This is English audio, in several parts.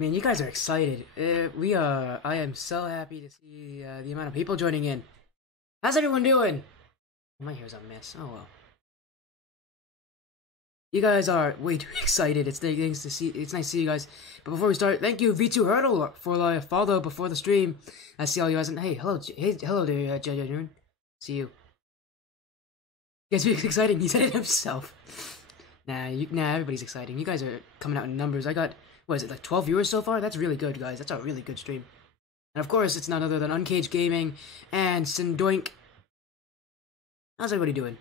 Man, you guys are excited. We are. I am so happy to see the amount of people joining in. How's everyone doing? My hair's a mess. Oh well. You guys are way too excited. It's nice to see. It's nice to see you guys. But before we start, thank you V2 Hurdle for the follow before the stream. I see all you guys. And hey, hello, hello there, Jun. See you. You guys are exciting. He said it himself. Nah, everybody's exciting. You guys are coming out in numbers. I got, what is it, like 12 viewers so far? That's really good, guys. That's a really good stream. And of course, it's none other than UncagedGaming and Synn Doink. How's everybody doing?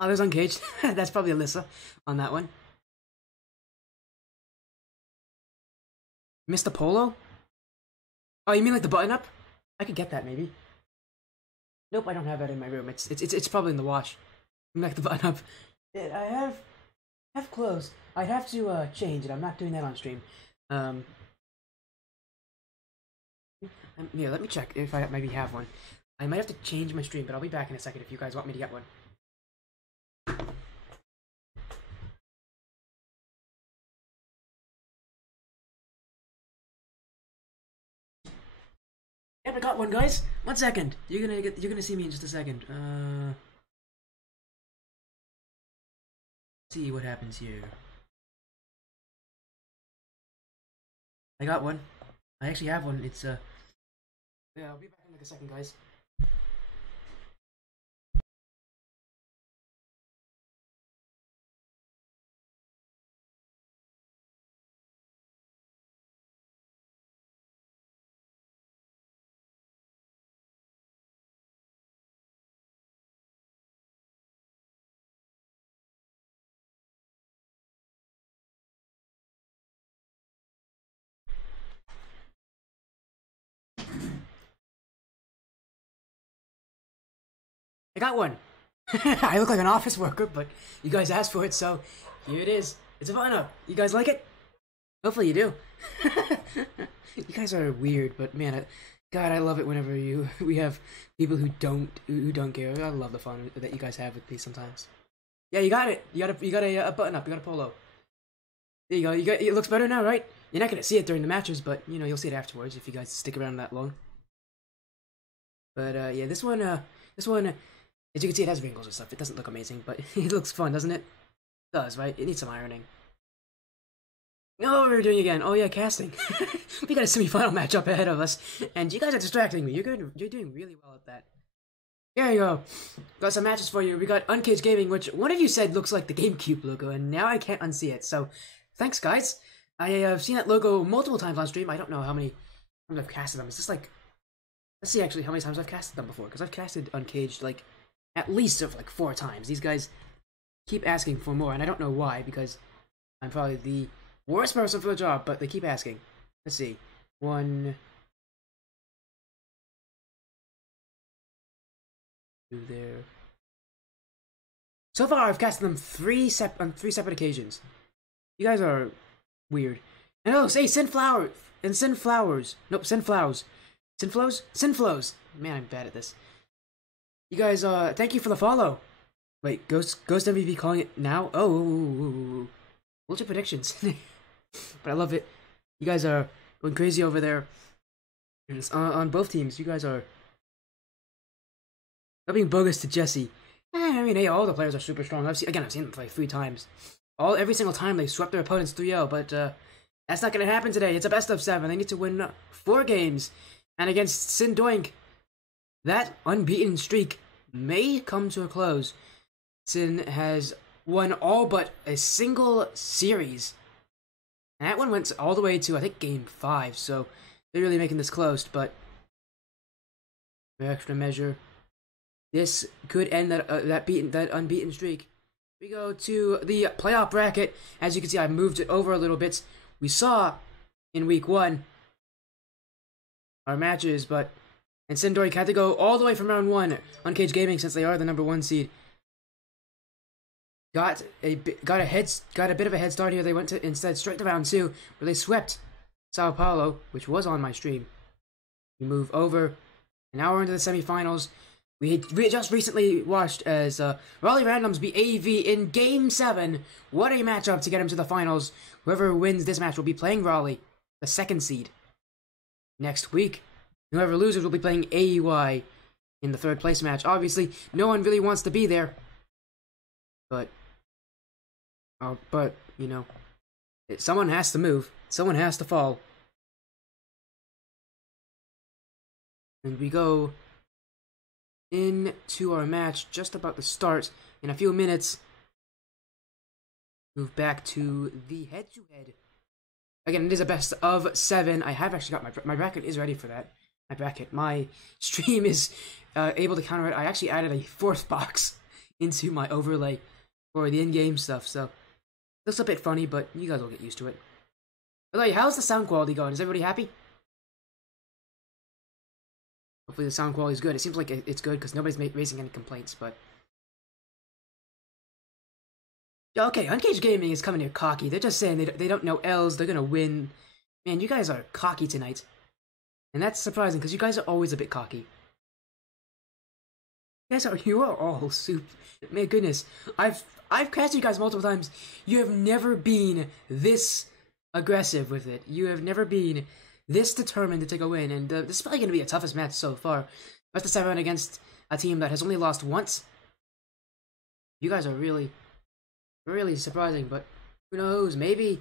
Oh, there's Uncaged. That's probably Alyssa on that one. Mr. Polo? Oh, you mean like the button up? I could get that maybe. Nope, I don't have that in my room. It's probably in the wash. Like the button up. I have clothes. I'd have to change it. I'm not doing that on stream. Yeah, let me check if I maybe have one. I might have to change my stream, but I'll be back in a second if you guys want me to get one. Yep, I got one, guys. 1 second. You're gonna see me in just a second. See what happens here. I got one. I actually have one. It's yeah, I'll be back in like a second, guys. I got one. I look like an office worker, but you guys asked for it, so here it is. It's a button up. You guys like it? Hopefully you do. You guys are weird, but man, God, I love it whenever we have people who don't care. I love the fun that you guys have with me sometimes. Yeah, you got it. You got a button up. You got a polo. There you go. It looks better now, right? You're not gonna see it during the matches, but you know you'll see it afterwards if you guys stick around that long. But yeah, this one, as you can see, it has wrinkles and stuff. It doesn't look amazing, but it looks fun, doesn't it? It does, right? It needs some ironing. No, what we're doing again. Oh yeah, casting. We got a semi-final matchup ahead of us, and you guys are distracting me. You're doing really well at that. There you go. Got some matches for you. We got UncagedGaming, which one of you said looks like the GameCube logo, and now I can't unsee it. So, thanks, guys. I have seen that logo multiple times on stream. I don't know how many times I've casted them. It's just like, let's see actually how many times I've casted them before, because I've casted Uncaged like at least of like 4 times. These guys keep asking for more, and I don't know why, because I'm probably the worst person for the job, but they keep asking. Let's see. 1, 2 there. So far, I've casted them on 3 separate occasions. You guys are weird. And oh, say Synflower and Synflowers. Nope, Synflows. Synflows? Synflows. Man, I'm bad at this. You guys, thank you for the follow. Wait, Ghost MVP calling it now? Oh, what's your predictions? But I love it. You guys are going crazy over there. On both teams, you guys are not being bogus to Jesse. I mean, hey, all the players are super strong. I've seen them play 3 times. Every single time they swept their opponents 3-0, but that's not gonna happen today. It's a best of 7. They need to win 4 games. And against Synn Doink, that unbeaten streak may come to a close. Synn has won all but a single series. And that one went all the way to, I think, game 5, so they're really making this close, but for extra measure, this could end that unbeaten streak. We go to the playoff bracket. As you can see, I moved it over a little bit. We saw in week 1 our matches, and Synn Doink had to go all the way from round 1. UncagedGaming, since they are the number 1 seed, got a bit of a head start here. They went to instead straight to round 2, where they swept Sao Paulo, which was on my stream. We move over, and now we're into the semifinals. We just recently watched as Raleigh Randoms beat AV in Game 7. What a matchup to get him to the finals. Whoever wins this match will be playing Raleigh, the 2nd seed. Next week, whoever loses will be playing AUI in the 3rd place match. Obviously, no one really wants to be there. But, you know, someone has to move. Someone has to fall. And we go into our match just about to start in a few minutes. Move back to the head-to-head. Again, it is a best of 7. I have actually got my bracket is ready for that. My stream is able to counter it. I actually added a 4th box into my overlay for the in-game stuff, so it looks a bit funny, but you guys will get used to it. By the way, how's the sound quality going? Is everybody happy? Hopefully the sound quality is good. It seems like it's good because nobody's raising any complaints, but... Okay, UncagedGaming is coming here cocky. They're just saying they don't know L's, they're gonna win. Man, you guys are cocky tonight. And that's surprising, because you guys are always a bit cocky. You are all soup. Man, goodness. I've casted you guys multiple times. You have never been this aggressive with it. You have never been this determined to take a win, and this is probably going to be the toughest match so far. Best of 7 against a team that has only lost once. You guys are really surprising, but who knows? Maybe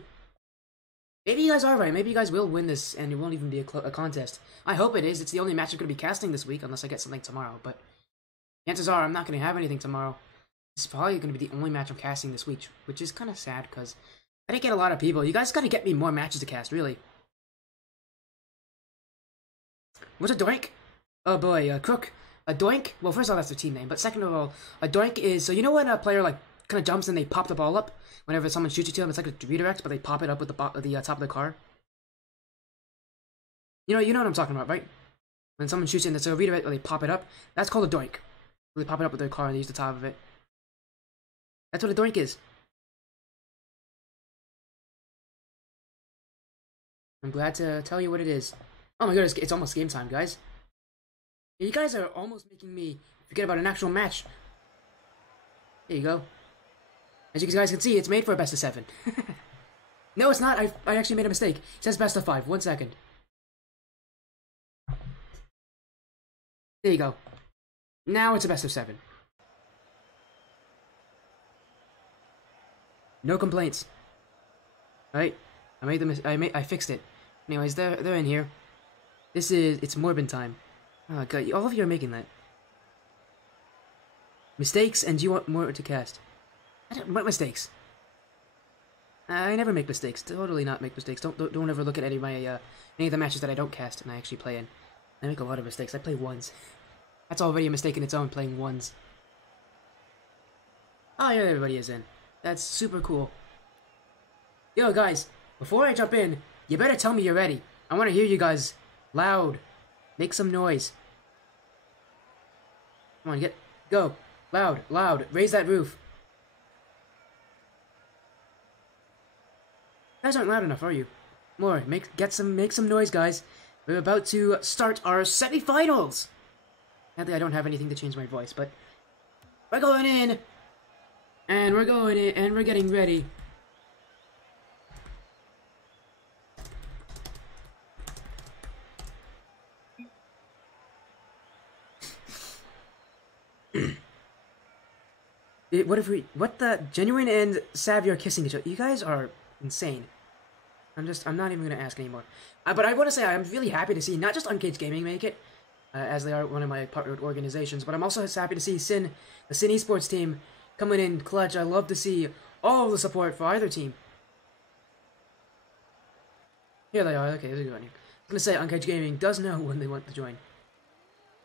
you guys are right. Maybe you guys will win this, and it won't even be a contest. I hope it is. It's the only match I'm going to be casting this week, unless I get something tomorrow, but chances are I'm not going to have anything tomorrow. This is probably going to be the only match I'm casting this week, which is kind of sad, because I didn't get a lot of people. You guys got to get me more matches to cast, really. What's a Doink? Oh boy, Crook. A Doink? Well, first of all, that's their team name, but second of all, a Doink is, so you know when a player, like, kind of jumps and they pop the ball up? Whenever someone shoots it to them, it's like a redirect, but they pop it up with the top of the car? You know what I'm talking about, right? When someone shoots it and it's a redirect, or they pop it up, that's called a Doink. They pop it up with their car and they use the top of it. That's what a Doink is. I'm glad to tell you what it is. Oh my goodness, it's almost game time, guys. You guys are almost making me forget about an actual match. There you go. As you guys can see, it's made for a best of 7. No, it's not. I actually made a mistake. It says best of 5. 1 second. There you go. Now it's a best of 7. No complaints. Right? I fixed it. Anyways, they're in here. It's Morbin time. Oh god, all of you are making that. Mistakes, and do you want more to cast? What mistakes? I never make mistakes. Totally not make mistakes. Don't ever look at any of my any of the matches that I don't cast and I actually play in. I make a lot of mistakes. I play ones. That's already a mistake in its own, playing ones. Oh yeah, everybody is in. That's super cool. Yo guys, before I jump in, you better tell me you're ready. I want to hear you guys loud. Make some noise. Come on, go. Loud. Raise that roof. You guys aren't loud enough, are you? More. Make some noise, guys. We're about to start our semifinals. Sadly, I don't have anything to change my voice, but we're going in, and we're going in, and we're getting ready. What the Genuine and Savvy are kissing each other? You guys are insane. I'm not even gonna ask anymore. But I want to say I'm really happy to see not just UncagedGaming make it, as they are one of my partnered organizations, but I'm also happy to see Synn, the Synn esports team, coming in clutch. I love to see all the support for either team. Here they are. Okay, they're going here. I'm gonna say UncagedGaming does know when they want to join.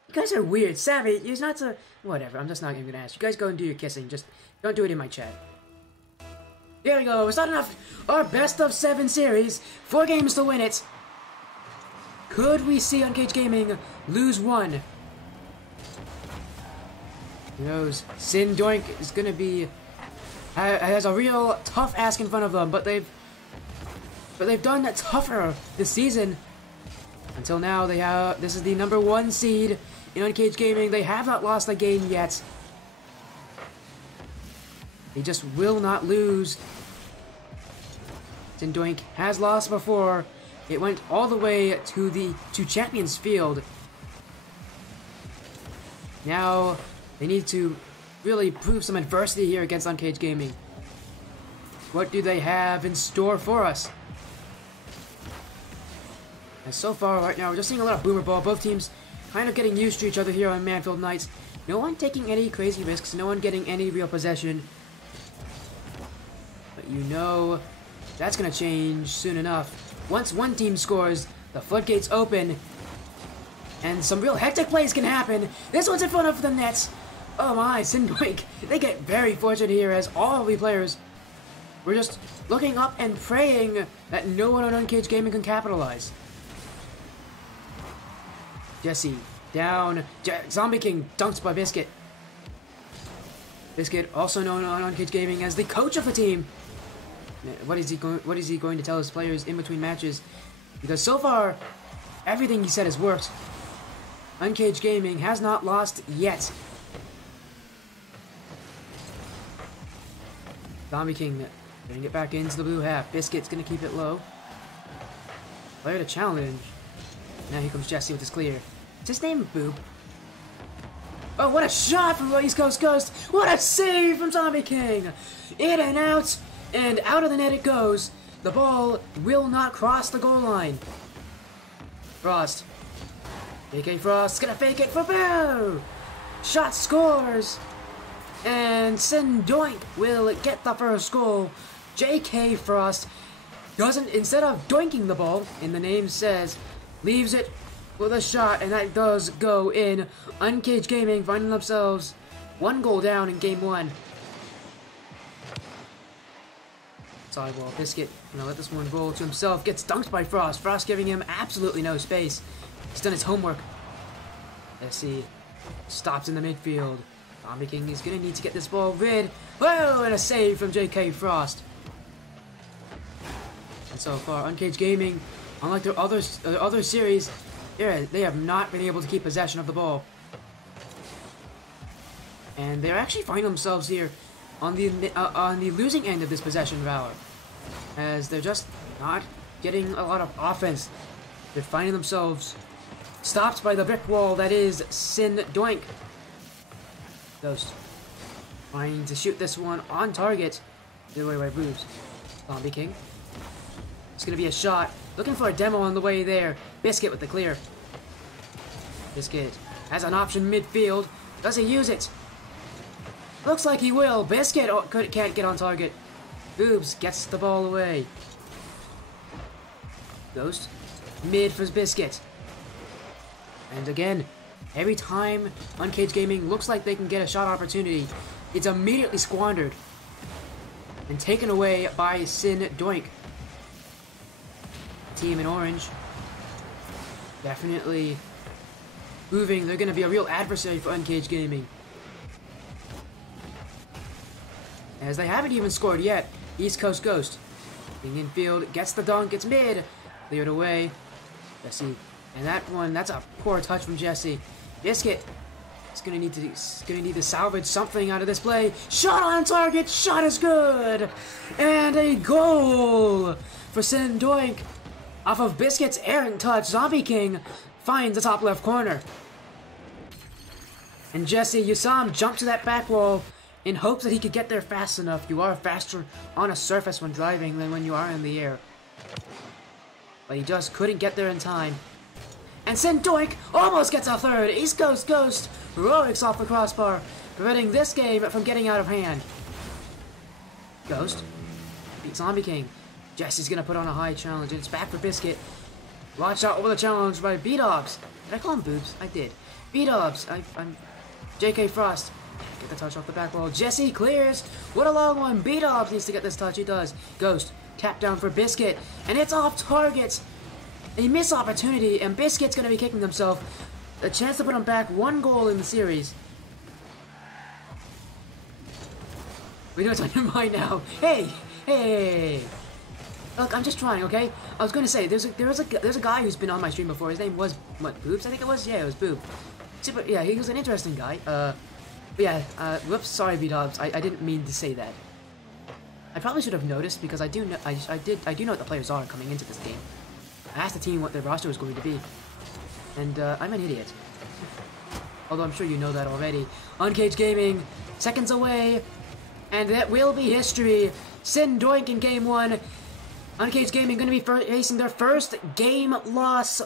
You guys are weird. Savvy, you're not so... Whatever, I'm just not even gonna ask. You guys go and do your kissing. Just don't do it in my chat. There we go. We're starting off our best of 7 series. 4 games to win it. Could we see UncagedGaming lose 1? Who knows? Synn Doink is gonna be... has a real tough ask in front of them, but they've done that tougher this season. Until now, this is the #1 seed in Uncaged Gaming. They have not lost a game yet. They just will not lose. Synn Doink has lost before. It went all the way to Champions Field. Now they need to really prove some adversity here against Uncaged Gaming. What do they have in store for us? And so far, right now, we're just seeing a lot of boomer ball. Both teams kind of getting used to each other here on Manfield Nights. No one taking any crazy risks. No one getting any real possession. But you know, that's going to change soon enough. Once one team scores, the floodgates open. And some real hectic plays can happen. This one's in front of the nets. Oh my, Synn Doink. They get very fortunate here as all of the players were just looking up and praying that no one on Uncaged Gaming can capitalize. Jesse down. Zombie King dunks by Biscuit. Biscuit, also known on Uncaged Gaming as the coach of the team. What is he going to tell his players in between matches? Because so far, everything he said has worked. Uncaged Gaming has not lost yet. Zombie King gonna get back into the blue half. Biscuit's gonna keep it low. Player to challenge. Now here comes Jesse with his clear. Is his name Boob? Oh, what a shot from the East Coast Ghost! What a save from Zombie King! In and out of the net it goes. The ball will not cross the goal line. Frost. JK Frost's gonna fake it for Boo! Shot scores! And Synn Doink will get the first goal. JK Frost doesn't, instead of doinking the ball, in the name says, leaves it with a shot, and that does go in. Uncaged Gaming finding themselves one goal down in game one. Sidewall. Biscuit gonna let this one roll to himself. Gets dunked by Frost. Frost giving him absolutely no space. He's done his homework. Let's see. Stops in the midfield. Zombie King is gonna need to get this ball rid. Whoa! And a save from JK Frost. And so far, Uncaged Gaming, unlike their other series, they have not been able to keep possession of the ball. And they're actually finding themselves here on the losing end of this possession route, as they're just not getting a lot of offense. They're finding themselves stopped by the brick wall that is Synn Doink. Ghost trying to shoot this one on target. The way by Boobs. Zombie King. It's gonna be a shot. Looking for a demo on the way there. Biscuit with the clear. Biscuit has an option midfield. Does he use it? Looks like he will. Biscuit can't get on target. Boobs gets the ball away. Ghost mid for Biscuit. And again, every time Uncaged Gaming looks like they can get a shot opportunity, it's immediately squandered and taken away by Synn Doink. Team in orange definitely proving they're going to be a real adversary for Uncaged Gaming, as they haven't even scored yet. East Coast Ghost being infield, gets the dunk, it's mid, cleared away. Jesse, and that's a poor touch from Jesse. Biscuit is gonna need to salvage something out of this play. Shot on target, shot is good, and a goal for Synn Doink off of Biscuit's errant touch. Zombie King finds the top left corner, and Jesse, you saw him jump to that back wall in hopes that he could get there fast enough. You are faster on a surface when driving than when you are in the air, but he just couldn't get there in time. And Synn Doink almost gets a third. East Coast Ghost heroics off the crossbar, preventing this game from getting out of hand. Ghost beats Zombie King. Jesse's gonna put on a high challenge, and it's back for Biscuit. Watch out over the challenge by B-Dubs. Did I call him Boobs? I did. B-Dubs. I'm JK Frost. Get the touch off the back wall. Jesse clears. What a long one. B-Dubs needs to get this touch. He does. Ghost tap down for Biscuit, and it's off target. A missed opportunity, and Biscuit's going to be kicking himself. A chance to put him back one goal in the series. We know it's on your mind now. Hey! Look, I'm just trying, okay? I was going to say, there's a guy who's been on my stream before. His name was, what, Boobs? I think it was? Yeah, it was Boob. Super, yeah, he was an interesting guy. Whoops, sorry, B-Dubs. I didn't mean to say that. I probably should have noticed because I do know what the players are coming into this game. I asked the team what their roster was going to be, and I'm an idiot. Although I'm sure you know that already. UncagedGaming, seconds away, and that will be history. Synn Doink in Game 1. UncagedGaming going to be facing their first game loss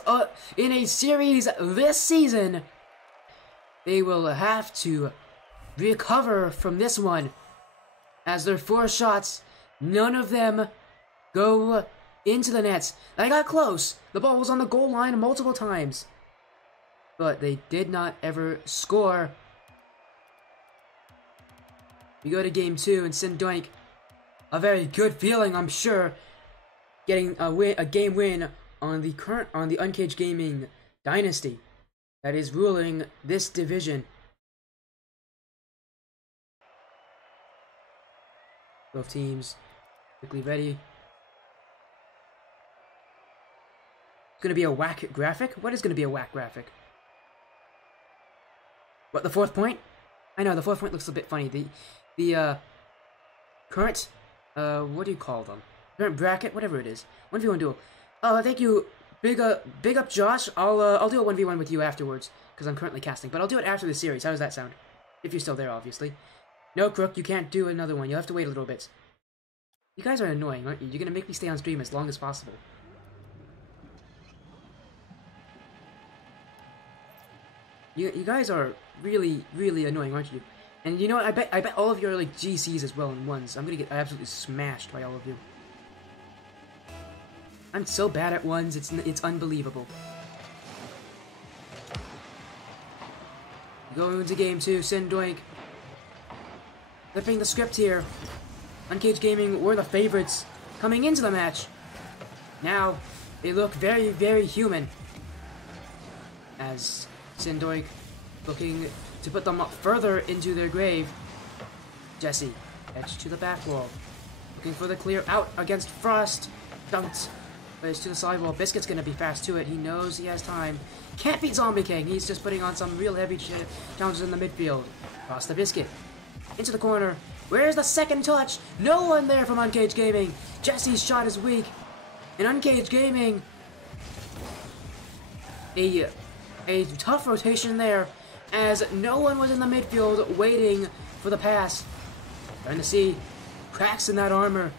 in a series this season. They will have to recover from this one, as their 4 shots, none of them go into the nets. They got close. The ball was on the goal line multiple times, but they did not ever score. We go to Game 2, and Synn Doink, a very good feeling, I'm sure, getting a game win on the UncagedGaming dynasty that is ruling this division. Both teams quickly ready. It's gonna be a whack graphic? What is gonna be a whack graphic? What, the 4th point? I know, the 4th point looks a bit funny. The current, what do you call them? Current bracket, whatever it is. 1v1 duel. Thank you. Big up Josh. I'll do a 1v1 with you afterwards, because I'm currently casting. But I'll do it after the series. How does that sound? If you're still there, obviously. No, Crook, you can't do another one. You'll have to wait a little bit. You guys are annoying, aren't you? You're gonna make me stay on stream as long as possible. You guys are really, really annoying, aren't you? And you know what? I bet all of you are like GCs as well in ones. I'm gonna get absolutely smashed by all of you. I'm so bad at ones. It's unbelievable. Going into Game 2, Synn Doink. Flipping the script here. UncagedGaming were the favorites coming into the match. Now, they look very, very human. As Synn Doink looking to put them up further into their grave. Jesse, edge to the back wall. Looking for the clear out against Frost. Dunked. Plays to the sidewall. Biscuit's gonna be fast to it. He knows he has time. Can't beat Zombie King. He's just putting on some real heavy challenges in the midfield. Cross the Biscuit. Into the corner. Where's the second touch? No one there from UncagedGaming. Jesse's shot is weak. And UncagedGaming, a tough rotation there, as no one was in the midfield waiting for the pass. Starting to see cracks in that armor.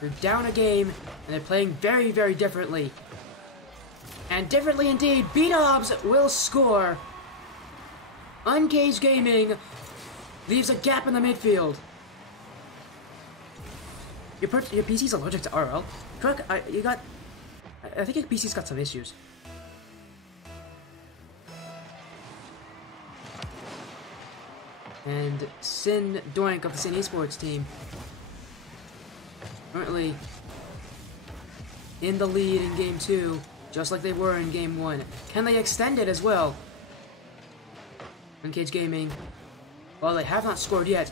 They're down a game, and they're playing very, very differently. And differently indeed, B-Dubs will score. UncagedGaming leaves a gap in the midfield. Your PC's allergic to RL. Crook, I think your PC's got some issues. And Synn Doink of the Synn Esports team, currently in the lead in Game 2, just like they were in Game 1. Can they extend it as well? UncagedGaming, while they have not scored yet,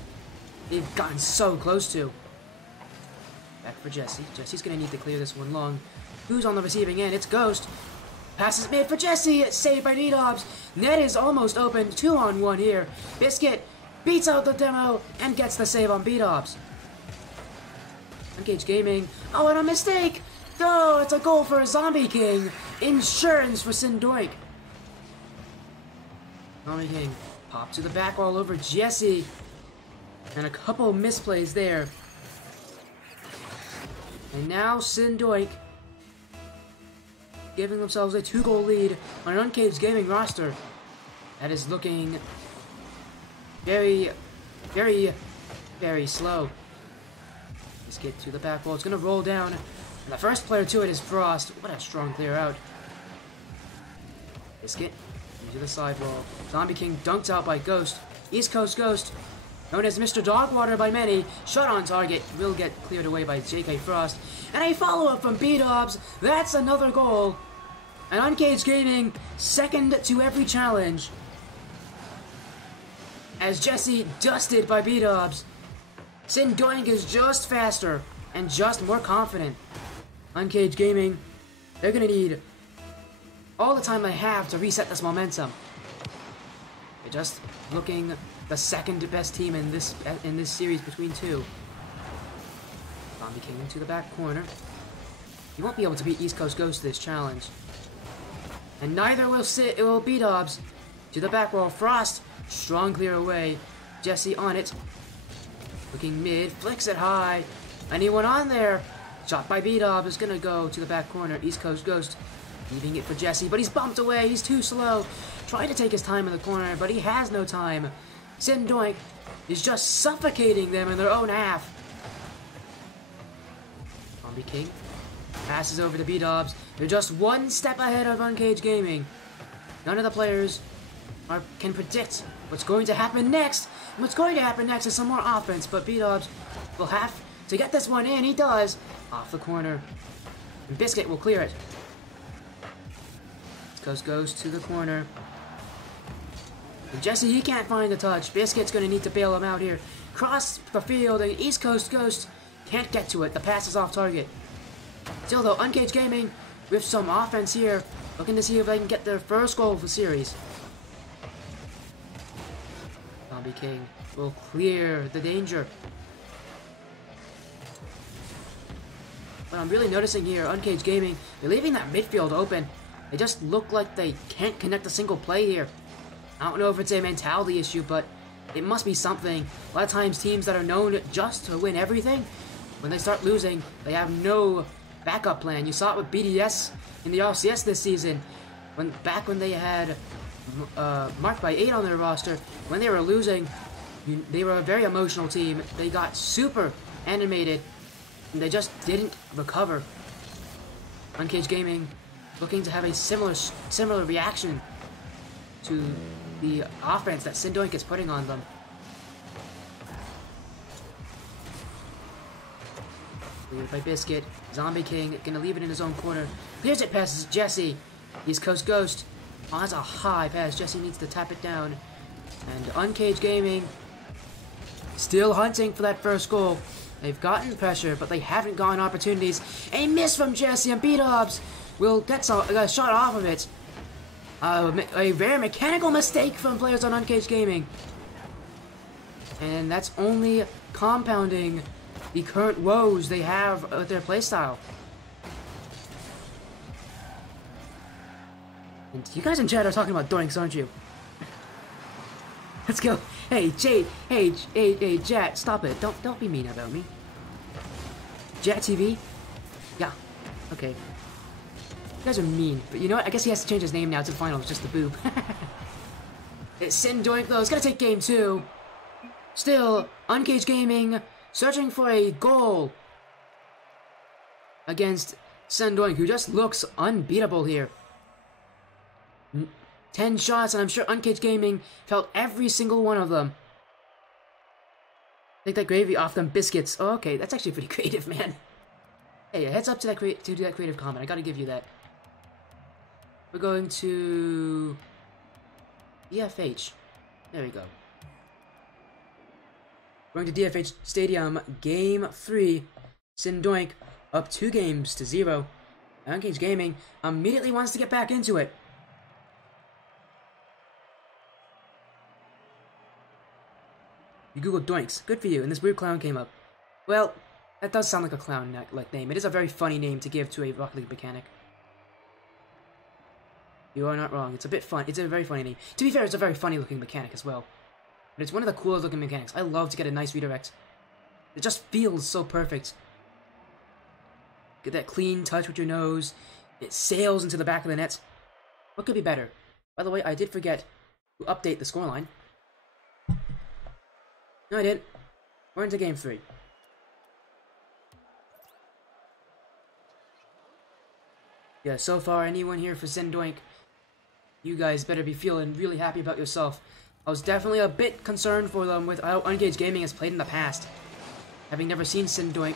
they've gotten so close to. Back for Jesse. Jesse's gonna need to clear this one long. Who's on the receiving end? It's Ghost. Passes made for Jesse. Saved by B-Dubs. Net is almost open. 2-on-1 here. Biscuit beats out the demo and gets the save on B-Dubs. UncagedGaming. Oh, and a mistake! Oh, it's a goal for Zombie King. Insurance for Synn Doink. Zombie King popped to the back all over Jesse. And a couple misplays there. And now Synn Doink giving themselves a 2-goal lead on an UncagedGaming roster that is looking very, very, very slow. Let's get to the back wall. It's going to roll down. And the first player to it is Frost. What a strong clear out. Biscuit into the sidewall. Zombie King dunked out by Ghost. East Coast Ghost, known as Mr. Dogwater by many, shot on target, will get cleared away by JK Frost. And a follow-up from B-Dubs. That's another goal. And UncagedGaming, second to every challenge. As Jesse dusted by B-Dubs. Synn Doink is just faster and just more confident. UncagedGaming, they're gonna need all the time they have to reset this momentum. They're just looking the second best team in this series between two. Zombie King into the back corner. He won't be able to beat East Coast Ghost this challenge. And neither will B-Dubs. To the back wall, Frost. Strong clear away. Jesse on it. Looking mid, flicks it high. Anyone on there? Shot by B-Dubs is gonna go to the back corner. East Coast Ghost leaving it for Jesse, but he's bumped away. He's too slow. Trying to take his time in the corner, but he has no time. Synn Doink is just suffocating them in their own half. Zombie King passes over to B-Dubs. They're just one step ahead of UncagedGaming. None of the players can predict what's going to happen next. What's going to happen next is some more offense, but B-Dubs will have to get this one in. He does. Off the corner. And Biscuit will clear it. Goes to the corner. And Jesse, he can't find the touch. Biscuit's going to need to bail him out here. Cross the field, and East Coast Ghost can't get to it. The pass is off target. Still, though, UncagedGaming with some offense here, looking to see if they can get their first goal of the series. Zombie King will clear the danger. What I'm really noticing here, UncagedGaming, they're leaving that midfield open. They just look like they can't connect a single play here. I don't know if it's a mentality issue, but it must be something. A lot of times teams that are known just to win everything, when they start losing, they have no backup plan. You saw it with BDS in the RCS this season. Back when they had marked by 8 on their roster, when they were losing, they were a very emotional team. They got super animated, and they just didn't recover. UncagedGaming looking to have a similar reaction to the offense that Synn Doink is putting on them. Cleared by Biscuit. Zombie King gonna leave it in his own corner. Clears it past Jesse. East Coast Ghost. Oh, that's a high pass. Jesse needs to tap it down. And UncagedGaming still hunting for that first goal. They've gotten pressure, but they haven't gotten opportunities. A miss from Jesse, and B-Dubs will get a shot off of it. A very mechanical mistake from players on UncagedGaming. And that's only compounding the current woes they have with their playstyle. And you guys in chat are talking about Doinks, aren't you? Let's go. Hey, Jade. Hey, Jet, stop it. Don't be mean about me. Jet TV? Yeah. Okay. You guys are mean, but you know what? I guess he has to change his name now to the finals, just the boob. It's Synn Doink, though. It's gonna take game 2. Still, UncagedGaming searching for a goal against Synn Doink, who just looks unbeatable here. 10 shots, and I'm sure UncagedGaming felt every single one of them. Take that gravy off them biscuits. Oh, okay, that's actually pretty creative, man. Hey, heads up to that creative comment. I gotta give you that. We're going to DFH. There we go. Going to DFH Stadium, Game 3. Synn Doink up 2-0. UncagedGaming immediately wants to get back into it. You googled Doinks. Good for you, and this weird clown came up. Well, that does sound like a clown-like name. It is a very funny name to give to a Rocket League mechanic. You are not wrong. It's a bit fun. It's a very funny name. To be fair, it's a very funny-looking mechanic as well. But it's one of the coolest-looking mechanics. I love to get a nice redirect. It just feels so perfect. Get that clean touch with your nose. It sails into the back of the net. What could be better? By the way, I did forget to update the scoreline. No, I didn't. We're into game 3. Yeah, so far, anyone here for Synn Doink, you guys better be feeling really happy about yourself. I was definitely a bit concerned for them with how UncagedGaming has played in the past. Having never seen Synn Doink,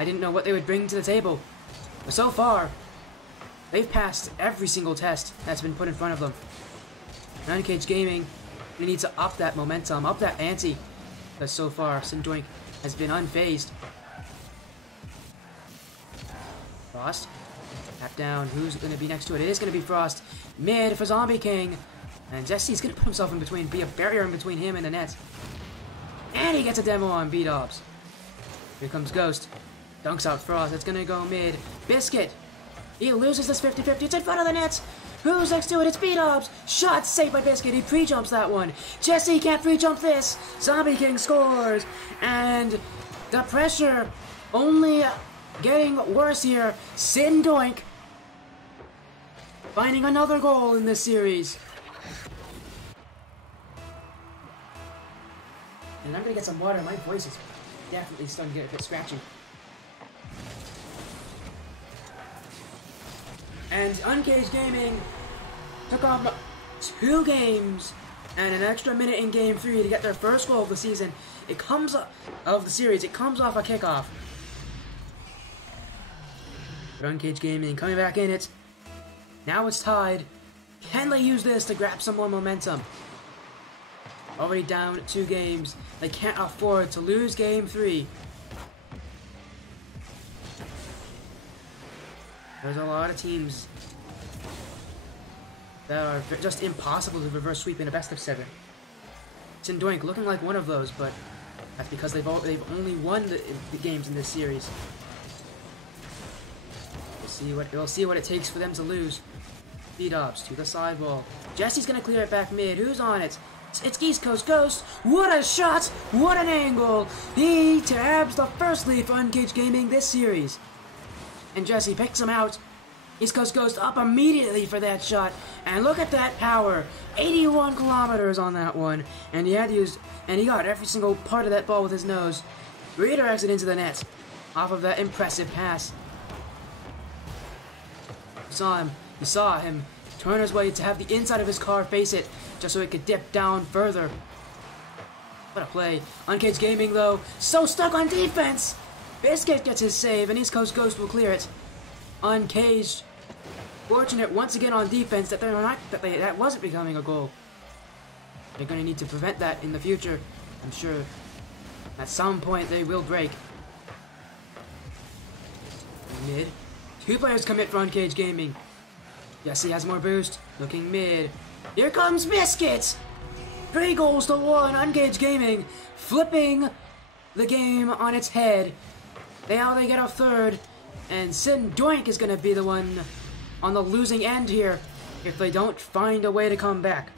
I didn't know what they would bring to the table. But so far, they've passed every single test that's been put in front of them. And UncagedGaming needs to up that momentum, up that ante. Because so far, Synn Doink has been unfazed. Frost. Tap down. Who's going to be next to it? It is going to be Frost. Mid for Zombie King. And Jesse's gonna put himself in between, be a barrier in between him and the net. And he gets a demo on B-Dubs. Here comes Ghost. Dunks out Frost. It's gonna go mid. Biscuit. He loses this 50-50. It's in front of the net. Who's next to it? It's B-Dubs. Shot saved by Biscuit. He pre-jumps that one. Jesse can't pre-jump this. Zombie King scores. And the pressure only getting worse here. Synn Doink finding another goal in this series. And I'm gonna get some water. My voice is definitely starting to get a bit scratchy. And UncagedGaming took on 2 games and an extra minute in Game 3 to get their first goal of the season. It comes of the series. It comes off a kickoff. But UncagedGaming coming back in it. Now it's tied. Can they use this to grab some more momentum? Already down 2 games. They can't afford to lose Game 3. There's a lot of teams that are just impossible to reverse sweep in a best of 7. Synn Doink looking like one of those, but that's because they've only won the games in this series. We'll see what it takes for them to lose. B-Dubs to the sidewall. Jesse's gonna clear it back mid. Who's on it? It's East Coast Ghost. What a shot! What an angle! He tabs the first lead for UncagedGaming this series. And Jesse picks him out. East Coast Ghost up immediately for that shot. And look at that power. 81 kilometers on that one. And he got every single part of that ball with his nose. Redirects it into the net. Off of that impressive pass. You saw him turn his way to have the inside of his car face it, just so it could dip down further. What a play. UncagedGaming, though, so stuck on defense. Biscuit gets his save, and East Coast Ghost will clear it. Uncaged, fortunate once again on defense that that wasn't becoming a goal. They're going to need to prevent that in the future. I'm sure at some point they will break. Mid. 2 players commit for UncagedGaming. Jesse has more boost. Looking mid. Here comes Biscuit! 3 goals to 1. UncagedGaming flipping the game on its head. Now they get a third. And Synn Doink is going to be the one on the losing end here if they don't find a way to come back.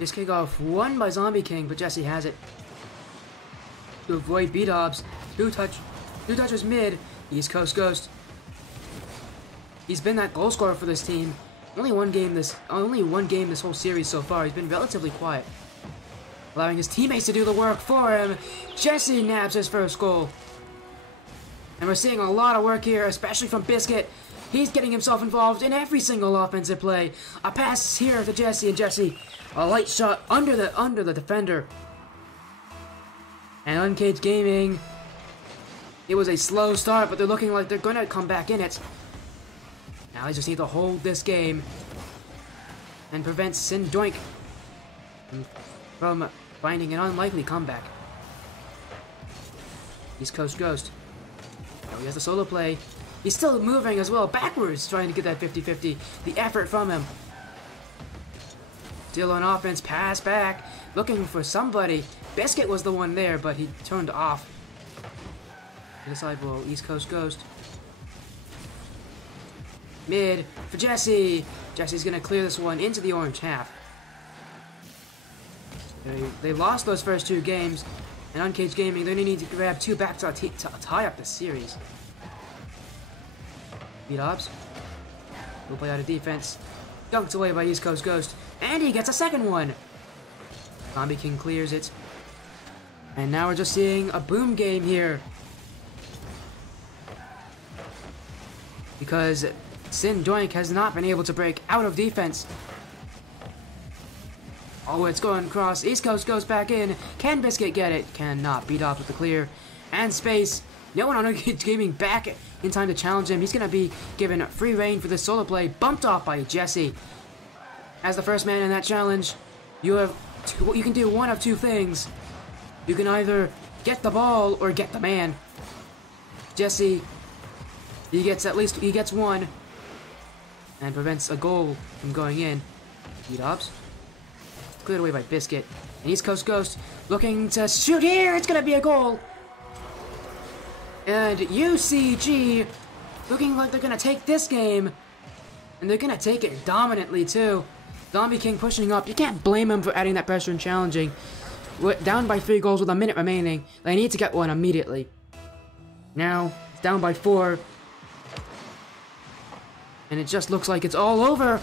This kickoff won by Zombie King, but Jesse has it. To avoid B-Dubs. 2 touches mid. East Coast Ghost. He's been that goal scorer for this team. Only one game this whole series so far. He's been relatively quiet, allowing his teammates to do the work for him. Jesse nabs his first goal. And we're seeing a lot of work here, especially from Biscuit. He's getting himself involved in every single offensive play. A pass here to Jesse, and Jesse, a light shot under the defender. And UncagedGaming, it was a slow start, but they're looking like they're going to come back in it. Now they just need to hold this game and prevent Synn Doink from finding an unlikely comeback. East Coast Ghost. Now he has the solo play. He's still moving as well, backwards, trying to get that 50-50. The effort from him. Still on offense, pass back, looking for somebody. Biscuit was the one there, but he turned off. To the sidewall, East Coast Ghost. Mid for Jesse. Jesse's gonna clear this one into the orange half. They lost those first 2 games, and UncagedGaming, they need to grab 2 back to tie up the series. B-Dubs will play out of defense. Dunked away by East Coast Ghost, and he gets a second one. Zombie King clears it. And now we're just seeing a boom game here. Because Synn Doink has not been able to break out of defense. Oh, it's going across. East Coast goes back in. Can Biscuit get it? Cannot. B-Dubs with the clear. And space. No one on UncagedGaming back in time to challenge him. He's going to be given free reign for this solo play. Bumped off by Jesse. As the first man in that challenge, you can do one of 2 things. You can either get the ball or get the man. Jesse, He gets one. And prevents a goal from going in. B-Dobs. Cleared away by Biscuit. And East Coast Ghost looking to shoot here. It's going to be a goal. And UCG looking like they're going to take this game. And they're going to take it dominantly, too. Zombie King pushing up. You can't blame him for adding that pressure and challenging. We're down by 3 goals with a minute remaining. They need to get one immediately. Now, it's down by 4. And it just looks like it's all over.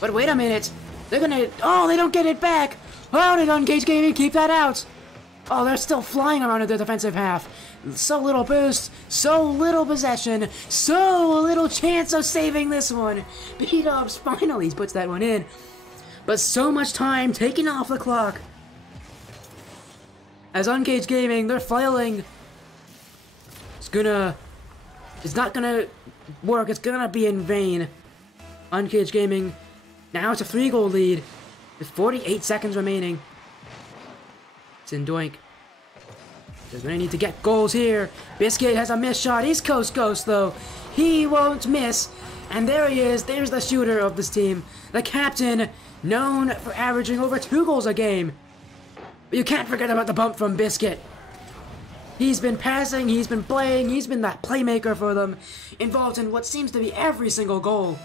But wait a minute. They're gonna... Oh, they don't get it back. How did Uncaged Gaming keep that out? Oh, they're still flying around at their defensive half. So little boost. So little possession. So little chance of saving this one. B-Dubs finally puts that one in. But so much time taken off the clock. As Uncaged Gaming, they're flailing. It's not gonna work. It's gonna be in vain. Uncaged Gaming, now it's a 3-goal lead with 48 seconds remaining. Synn Doink. They're gonna need to get goals here. Biscuit has a missed shot. East Coast Ghost, though. He won't miss. And there he is. There's the shooter of this team. The captain, known for averaging over 2 goals a game. But you can't forget about the bump from Biscuit. He's been passing, he's been playing, he's been that playmaker for them, involved in what seems to be every single goal.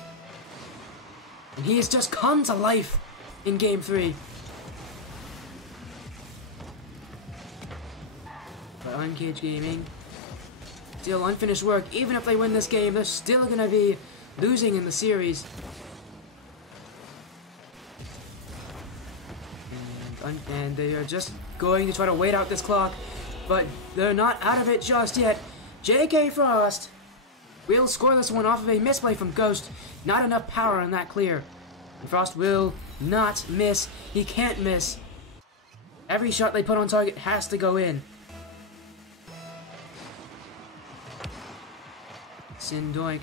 And he has just come to life in Game 3. But Uncaged Gaming, still unfinished work. Even if they win this game, they're still going to be losing in the series. And they are just going to try to wait out this clock. But they're not out of it just yet. J.K. Frost will score this one off of a misplay from Ghost. Not enough power in that clear. And Frost will not miss. He can't miss. Every shot they put on target has to go in. Synn Doink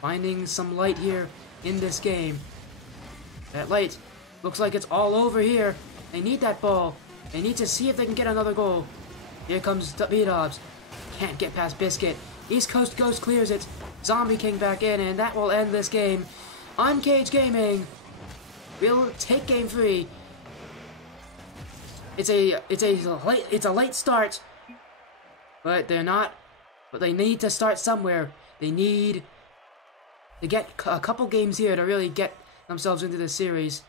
finding some light here in this game. That light looks like it's all over here. They need that ball. They need to see if they can get another goal. Here comes B-Dobs. Can't get past Biscuit. East Coast Ghost clears it. Zombie King back in, and that will end this game. Uncaged Gaming will take Game 3. It's a late start, but they're not. But they need to start somewhere. They need to get a couple games here to really get themselves into this series.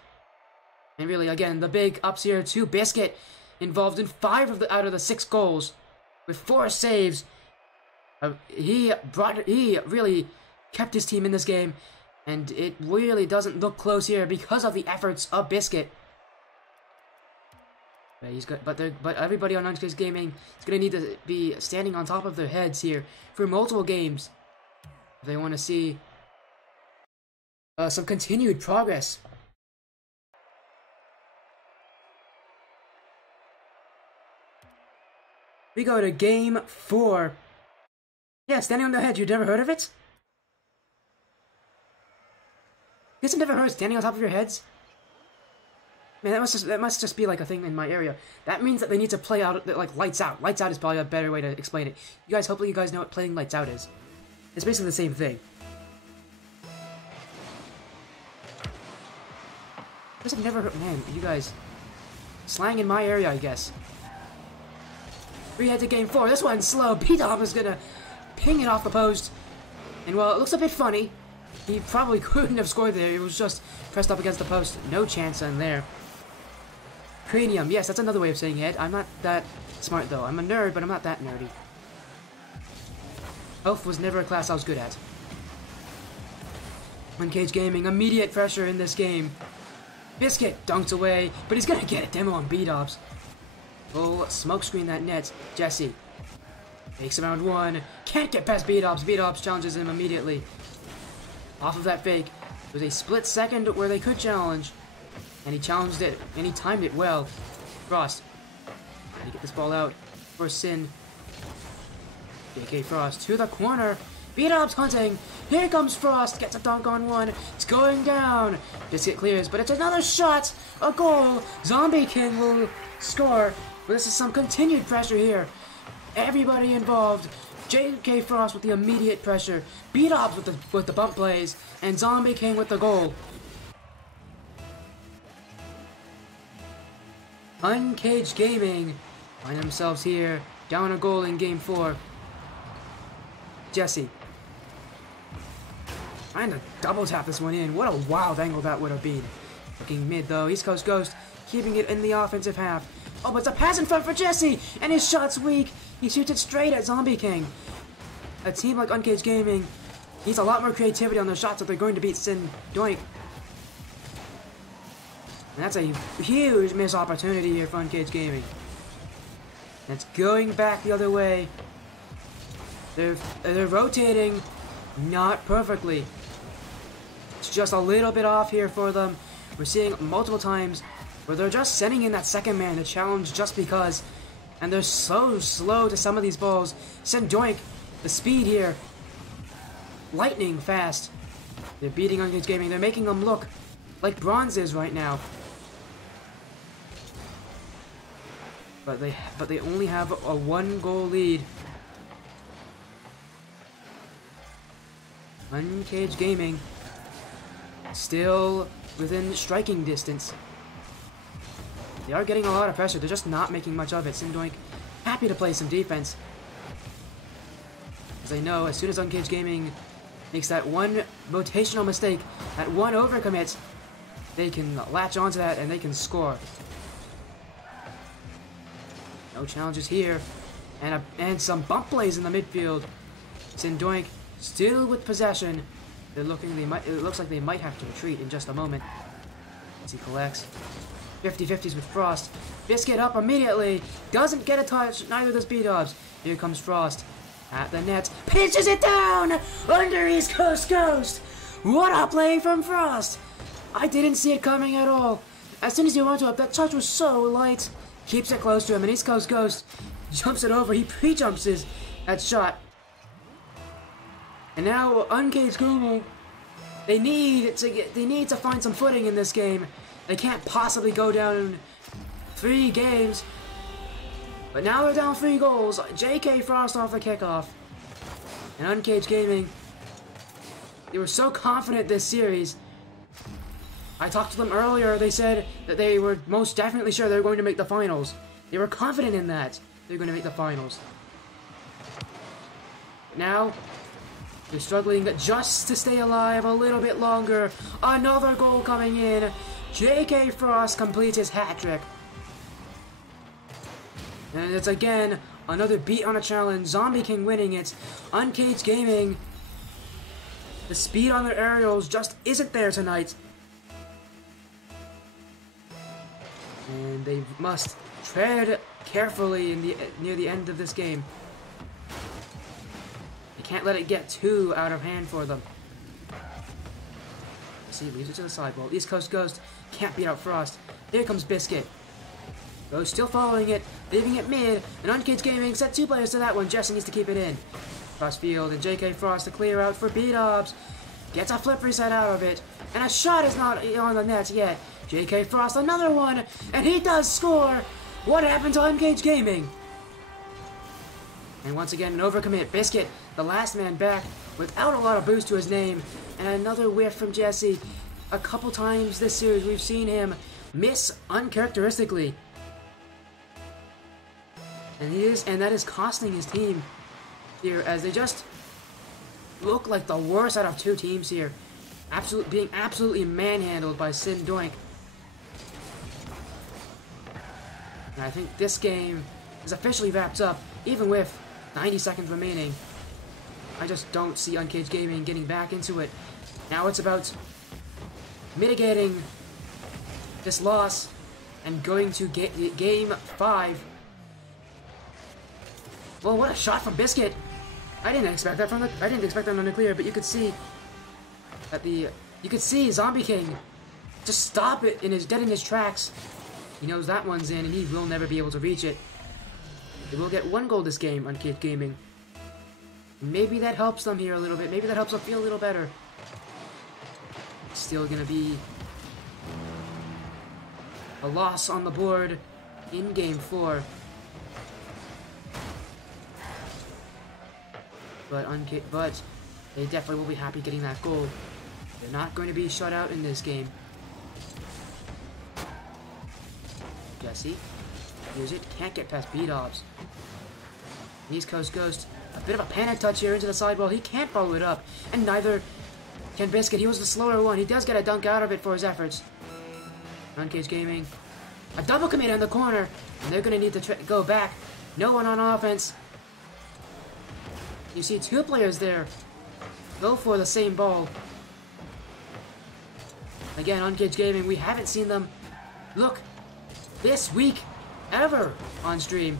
And really, again, the big ups here to Biscuit, involved in 5 out of the 6 goals, with 4 saves. He really kept his team in this game, and it really doesn't look close here because of the efforts of Biscuit. But everybody on Uncaged Gaming is going to need to be standing on top of their heads here for multiple games if they want to see some continued progress. We go to Game 4. Yeah, standing on their head. You've never heard of it? You guys have never heard of standing on top of your heads? Man, that must just be like a thing in my area. That means that they need to play out like lights out. Lights out is probably a better way to explain it. Hopefully you guys know what playing lights out is. It's basically the same thing. You guys have never heard, man, you guys, slang in my area, I guess. We head to Game 4. This one's slow. B-Dom is gonna ping it off the post. And while it looks a bit funny, he probably couldn't have scored there. It was just pressed up against the post. No chance in there. Cranium. Yes, that's another way of saying it. I'm not that smart, though. I'm a nerd, but I'm not that nerdy. Health was never a class I was good at. Uncaged Gaming. Immediate pressure in this game. Biscuit dunks away, but he's gonna get a demo on B-Dobs. Oh, smokescreen that net. Jesse fakes around 1. Can't get past B-Dobs. B-Dobs challenges him immediately. Off of that fake, it was a split second where they could challenge, and he challenged it, and he timed it well. Frost, trying to get this ball out for Synn. J.K. Frost to the corner. B-Dobs hunting. Here comes Frost. Gets a dunk on 1. It's going down. Biscuit clears, but it's another shot. A goal. Zombie King will score. But this is some continued pressure here. Everybody involved JK Frost with the immediate pressure, B-Dubs with the bump plays, and Zombie King with the goal. Uncaged Gaming find themselves here, down a goal in Game 4. Jesse. Trying to double tap this one in. What a wild angle that would have been. Looking mid though. East Coast Ghost keeping it in the offensive half. Oh, but it's a pass in front for Jesse! And his shot's weak. He shoots it straight at Zombie King. A team like Uncaged Gaming needs a lot more creativity on their shots if they're going to beat Synn Doink. And that's a huge missed opportunity here for Uncaged Gaming. And it's going back the other way. They're rotating not perfectly. It's just a little bit off here for them. We're seeing multiple times where they're just sending in that second man to challenge just because. And they're so slow to some of these balls. Synn Doink, the speed here. Lightning fast. They're beating Uncaged Gaming. They're making them look like bronze is right now. But they only have a 1-goal lead. Uncaged Gaming still within striking distance. They are getting a lot of pressure. They're just not making much of it. Synn Doink happy to play some defense. As I know, as soon as Uncaged Gaming makes that one rotational mistake, that one overcommit, they can latch onto that and they can score. No challenges here. And some bump plays in the midfield. Synn Doink still with possession. It looks like they might have to retreat in just a moment. As he collects. 50-50s with Frost. Biscuit up immediately. Doesn't get a touch. Neither does B-Dubs. Here comes Frost. At the net. Pinches it down! Under East Coast Ghost! What a play from Frost! I didn't see it coming at all. As soon as he went to it, that touch was so light. Keeps it close to him, and East Coast Ghost jumps it over. He pre-jumps that shot. And now Uncaged Gaming, they need to find some footing in this game. They can't possibly go down 3 games. But now they're down 3 goals. JK Frost off the kickoff. And Uncaged Gaming, they were so confident this series. I talked to them earlier. They said that they were most definitely sure they were going to make the finals. They were confident in that. They were going to make the finals. Now, they're struggling just to stay alive a little bit longer. Another goal coming in. JK Frost completes his hat-trick. And it's again another beat on a challenge. Zombie King winning it. Uncaged Gaming, the speed on their aerials just isn't there tonight. And they must tread carefully near the end of this game. They can't let it get too out of hand for them. See, leaves it to the sidewall. East Coast Ghost can't beat out Frost. Here comes Biscuit. Ghost still following it, leaving it mid, and Uncaged Gaming set 2 players to that one. Jesse needs to keep it in. Crossfield and JK Frost to clear out for B-Dubs. Gets a flip reset out of it, and a shot is not on the net yet. JK Frost, another one, and he does score! What happened to Uncaged Gaming? And once again, an overcommit. Biscuit, the last man back, without a lot of boost to his name, and another whiff from Jesse. A couple times this series, we've seen him miss uncharacteristically. And that is costing his team here, as they just look like the worst out of 2 teams here. Being absolutely manhandled by Synn Doink. And I think this game is officially wrapped up, even with 90 seconds remaining. I just don't see Uncaged Gaming getting back into it. Now it's about mitigating this loss and going to game 5. Well, what a shot from Biscuit! I didn't expect that from the clear, but you could see that Zombie King just stop it dead in his tracks. He knows that one's in, and he will never be able to reach it. They will get 1 goal this game, Uncaged Gaming. Maybe that helps them here a little bit. Maybe that helps them feel a little better. It's still gonna be a loss on the board in Game 4. but they definitely will be happy getting that goal. They're not going to be shut out in this game. Jesse, use it. Can't get past B-Dobbs. East Coast Ghost. A bit of a panic touch here into the sidewall. He can't follow it up. And neither can Biscuit. He was the slower one. He does get a dunk out of it for his efforts. UncagedGaming. A double commit in the corner. And they're going to need to go back. No one on offense. You see two players there go for the same ball. Again, UncagedGaming, we haven't seen them look this weak ever on stream.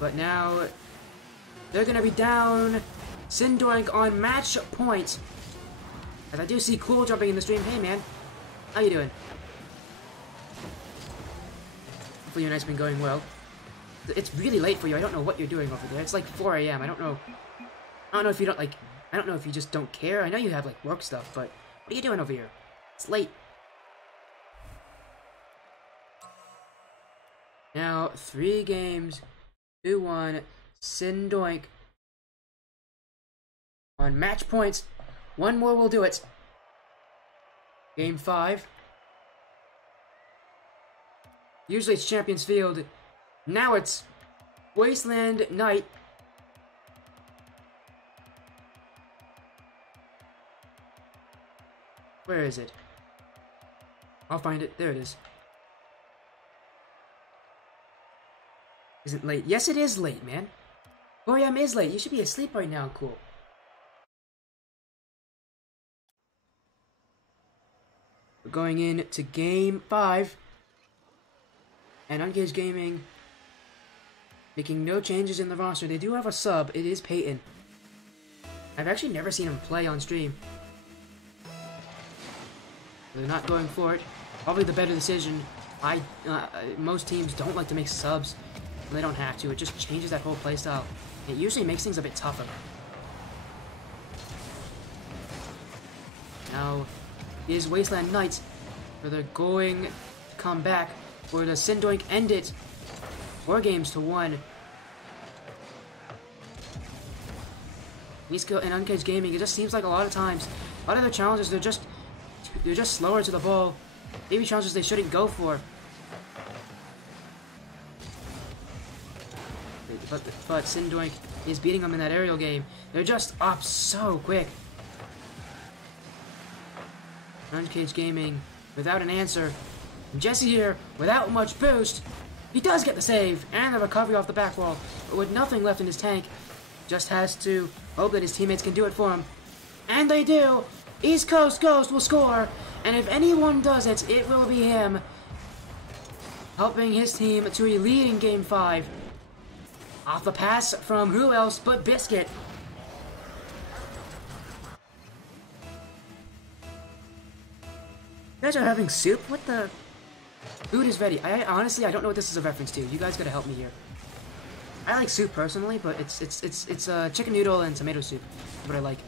But now they're going to be down Synn Doink on match point. As I do see Cool jumping in the stream. Hey man, how you doing? Hopefully your night's been going well. It's really late for you. I don't know what you're doing over there. It's like 4 AM. I don't know if you don't like. I don't know if you just don't care. I know you have like work stuff, but what are you doing over here? It's late. Now 3 games, 2-1. Synn Doink on match points. One more will do it. Game 5. Usually it's Champions Field. Now it's Wasteland Night. Where is it? I'll find it. There it is. Isn't late? Yes, it is late, man. 4 AM is late. You should be asleep right now, Cool. We're going in to Game 5. And UncagedGaming making no changes in the roster. They do have a sub. It is Peyton. I've actually never seen him play on stream. They're not going for it. Probably the better decision. Most teams don't like to make subs when they don't have to. It just changes that whole playstyle. It usually makes things a bit tougher. Now is Wasteland Nights, where they're going to come back, where the Synn Doink end it 4 games to 1. Nisko and UncagedGaming, it just seems like a lot of times, a lot of their challenges, they're just slower to the ball. Maybe challenges they shouldn't go for. But Synn Doink is beating them in that aerial game. They're just up so quick. UncagedGaming without an answer. And Jesse here, without much boost, he does get the save and the recovery off the back wall. But with nothing left in his tank, just has to hope that his teammates can do it for him. And they do! East Coast Ghost will score, and if anyone does it, it will be him. Helping his team to a lead in Game 5. Off the pass from who else but Biscuit. You guys are having soup? What the? Food is ready. Honestly, I don't know what this is a reference to. You guys gotta help me here. I like soup personally, but it's chicken noodle and tomato soup. That's what I like.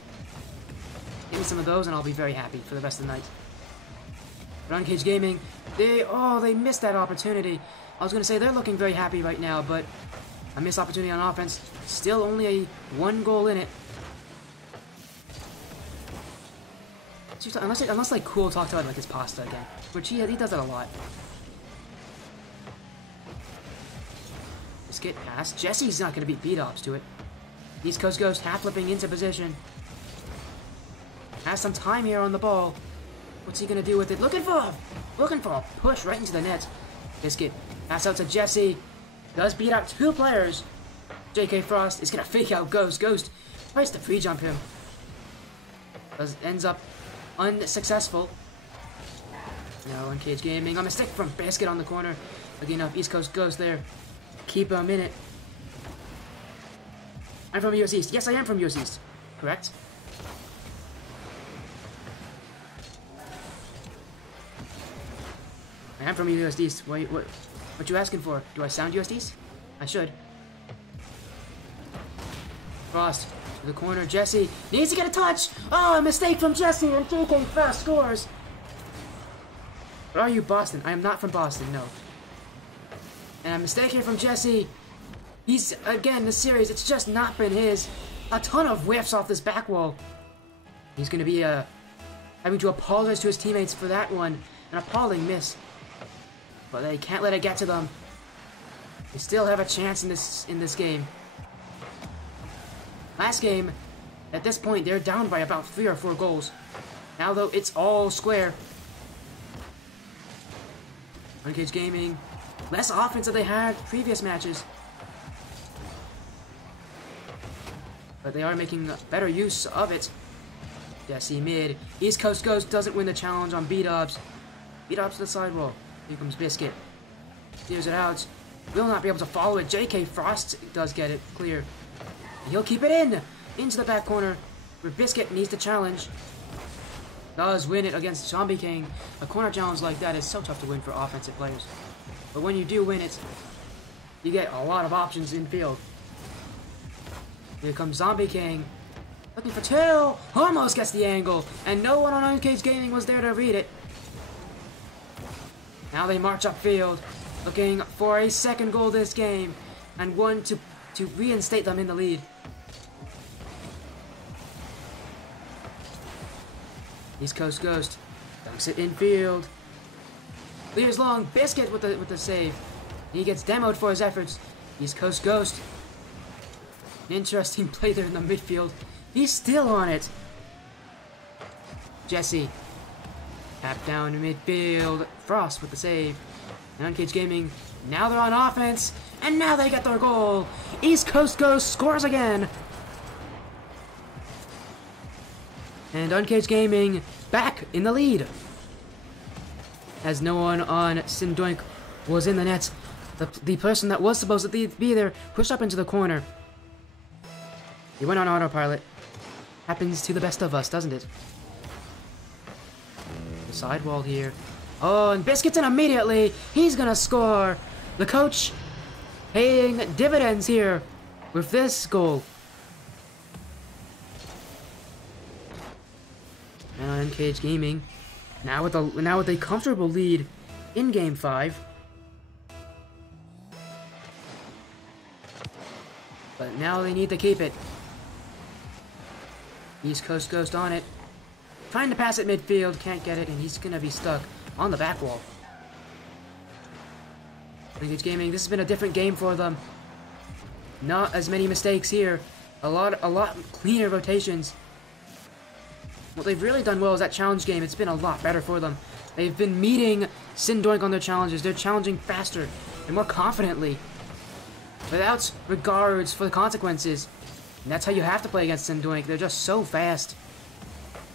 Give me some of those and I'll be very happy for the rest of the night. But UncagedGaming, they missed that opportunity. I was gonna say they're looking very happy right now, but a missed opportunity on offense. Still only a 1 goal in it. Unless like Cool talked about like his pasta again, which he does that a lot. Let's get past. Jesse's not gonna beat B-Dobbs to it. East Coast Ghost half flipping into position. Has some time here on the ball. What's he gonna do with it? Looking for a push right into the net. Biscuit pass out to Jesse. Does beat out 2 players. JK Frost is gonna fake out Ghost. Ghost tries to free jump him. Ends up unsuccessful. Now UncagedGaming. A mistake from Biscuit on the corner. Again, up East Coast Ghost there. Keep him in it. I'm from US East. Yes, I am from US East. Correct? I am from US East. What you asking for? Do I sound US East? I should. Frost to the corner. Jesse needs to get a touch. Oh, a mistake from Jesse, and JK Frost scores. But are you Boston? I am not from Boston, no. And a mistake here from Jesse. He's, again, the series, it's just not been his. A ton of whiffs off this back wall. He's going to be having to apologize to his teammates for that one. An appalling miss. But they can't let it get to them. They still have a chance in this game. Last game, at this point, they're down by about 3 or 4 goals. Now, though, it's all square. UncagedGaming, less offense than they had previous matches. But they are making better use of it. Jesse mid. East Coast Ghost doesn't win the challenge on B-Dubs. B-Dubs to the sidewall. Here comes Biscuit. Clears it out. Will not be able to follow it. JK Frost does get it clear. He'll keep it in. Into the back corner. Where Biscuit needs to challenge. Does win it against Zombie King. A corner challenge like that is so tough to win for offensive players. But when you do win it, you get a lot of options in field. Here comes Zombie King. Looking for 2. Almost gets the angle. And no one on UncagedGaming was there to read it. Now they march upfield. Looking for a second goal this game. And one to reinstate them in the lead. East Coast Ghost. Dunks it infield. Clears long. Biscuit with the save. He gets demoed for his efforts. East Coast Ghost. An interesting play there in the midfield. He's still on it. Jesse. Tap down to midfield. Frost with the save. And UncagedGaming, now they're on offense. And now they get their goal. East Coast Ghost scores again. And UncagedGaming back in the lead. As no one on Synn Doink was in the net. The person that was supposed to be there pushed up into the corner. He went on autopilot. Happens to the best of us, doesn't it? The sidewall here. Oh, and Biscuit's in immediately. He's gonna score. The coach paying dividends here with this goal. And on UncagedGaming, now with a comfortable lead in Game 5. But now they need to keep it. East Coast Ghost on it. Trying to pass it midfield, can't get it, and he's gonna be stuck on the back wall. UncagedGaming, this has been a different game for them. Not as many mistakes here. A lot cleaner rotations. What they've really done well is that challenge game. It's been a lot better for them. They've been meeting Synn Doink on their challenges. They're challenging faster and more confidently, without regards for the consequences. And that's how you have to play against Synn Doink. They're just so fast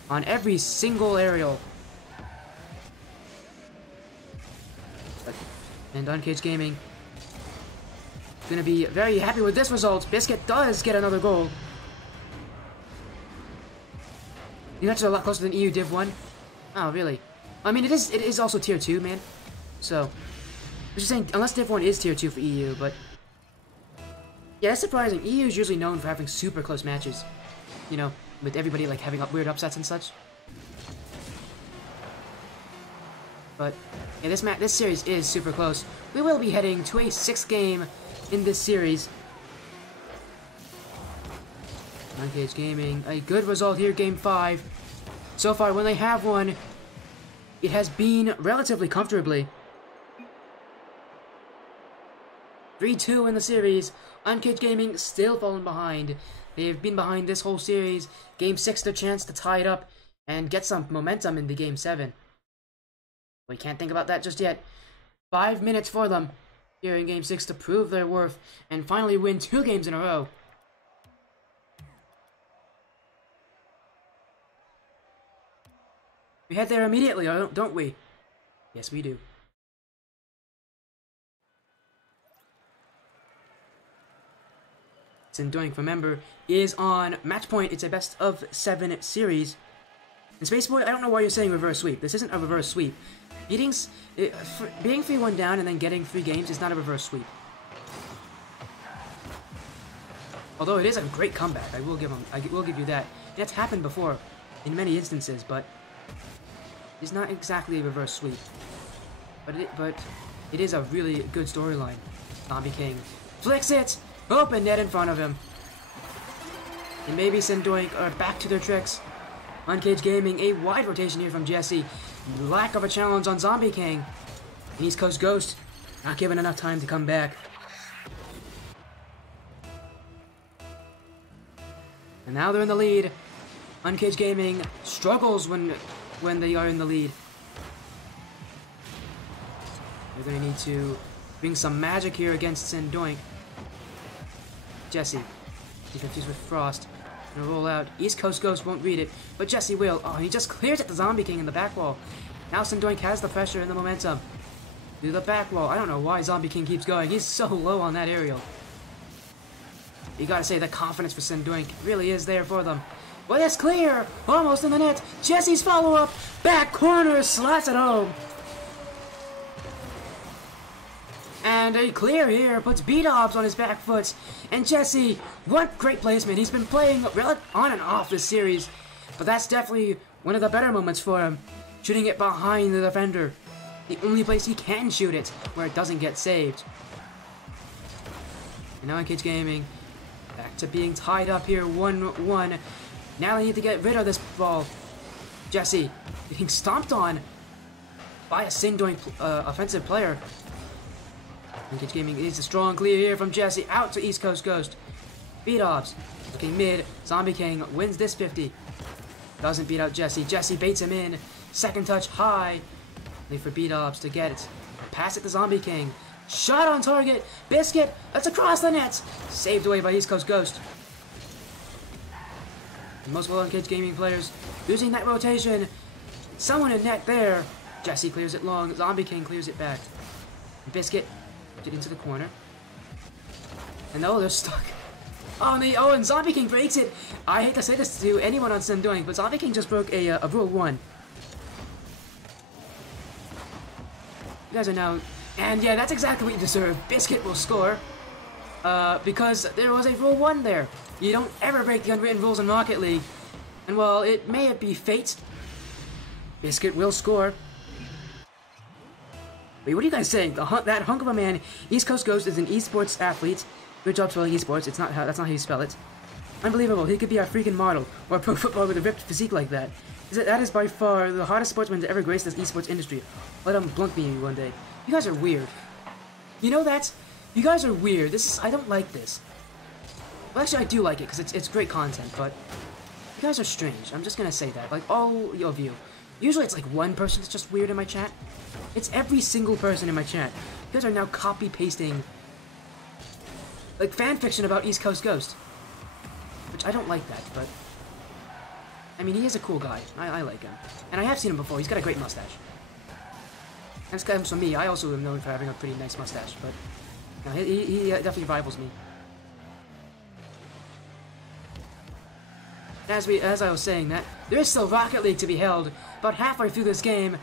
on every single aerial. And UncagedGaming gonna be very happy with this result. Biscuit does get another goal. You match are a lot closer than EU Div 1. Oh, really? I mean, it is also Tier 2, man. So, I'm just saying, unless Div 1 is Tier 2 for EU, but... yeah, it's surprising. EU is usually known for having super close matches. You know, with everybody, like, having weird upsets and such. But, yeah, this series is super close. We will be heading to a 6th game in this series. UncagedGaming, a good result here, Game 5. So far, when they have won, it has been relatively comfortably. 3-2 in the series. UncagedGaming still falling behind. They have been behind this whole series. Game 6, their chance to tie it up and get some momentum into Game 7. We can't think about that just yet. 5 minutes for them here in Game 6 to prove their worth and finally win 2 games in a row. We head there immediately, don't we? Yes, we do. Synn Doink, remember, is on match point. It's a best of 7 series. And Spaceboy, I don't know why you're saying reverse sweep. This isn't a reverse sweep. Being 3-1 down and then getting 3 games is not a reverse sweep. Although it is a great comeback, I will give you that. And it's happened before in many instances, but it's not exactly a reverse sweep. But it is a really good storyline. Zombie King flicks it, Open net in front of him. And maybe Synn Doink are back to their tricks. Uncaged Gaming, a wide rotation here from Jesse. Lack of a challenge on Zombie King. And East Coast Ghost, not given enough time to come back. And now they're in the lead. Uncaged Gaming struggles when they are in the lead. They're going to need to bring some magic here against Synn Doink. Jesse, he's confused with Frost. Gonna roll out. East Coast Ghost won't read it, but Jesse will. Oh, he just clears at the Zombie King in the back wall. Now Synn Doink has the pressure and the momentum. To the back wall. I don't know why Zombie King keeps going. He's so low on that aerial. You gotta say, the confidence for Synn Doink really is there for them. Well, it's clear! Almost in the net. Jesse's follow-up. Back corner slots it home. And a clear here puts B-Dobs on his back foot. And Jesse, what great placement. He's been playing on and off this series. But that's definitely one of the better moments for him. Shooting it behind the defender. The only place he can shoot it, where it doesn't get saved. And now Uncaged Gaming, back to being tied up here, 1-1. Now they need to get rid of this ball. Jesse getting stomped on by a Synn Doink offensive player. Uncaged Gaming needs a strong clear here from Jesse. Out to East Coast Ghost. B-Dobs looking mid. Zombie King wins this 50. Doesn't beat out Jesse. Jesse baits him in. Second touch high. Wait for B-Dobs to get it. Pass it to Zombie King. Shot on target. Biscuit. That's across the net. Saved away by East Coast Ghost. And most Uncaged Gaming players using that rotation. Someone in net there. Jesse clears it long. Zombie King clears it back. Biscuit. Get into the corner. And oh, they're stuck. Oh, and Zombie King breaks it. I hate to say this to anyone on Synn Doink, but Zombie King just broke a rule 1. You guys are now... And yeah, that's exactly what you deserve. Biscuit will score. Because there was a rule 1 there. You don't ever break the unwritten rules in Rocket League. And while it may be fate, Biscuit will score. Wait, what are you guys saying? That hunk of a man, East Coast Ghost, is an esports athlete. Good job spelling esports. That's not how you spell it. Unbelievable. He could be a freaking model or a pro footballer with a ripped physique like that. That is by far the hottest sportsman to ever grace this esports industry. Let him blunt me one day. You guys are weird. You know that? You guys are weird. I don't like this. Well, actually, I do like it because it's great content, but you guys are strange. I'm just gonna say that. Like, all of you. Usually it's like one person that's just weird in my chat. It's every single person in my chat. You guys are now copy-pasting like fanfiction about East Coast Ghost. Which I don't like that, but... I mean, he is a cool guy. I like him. And I have seen him before. He's got a great mustache. And this comes from me. I also am known for having a pretty nice mustache, but... No, he definitely rivals me. As I was saying that, there is still Rocket League to be held. About halfway through this game,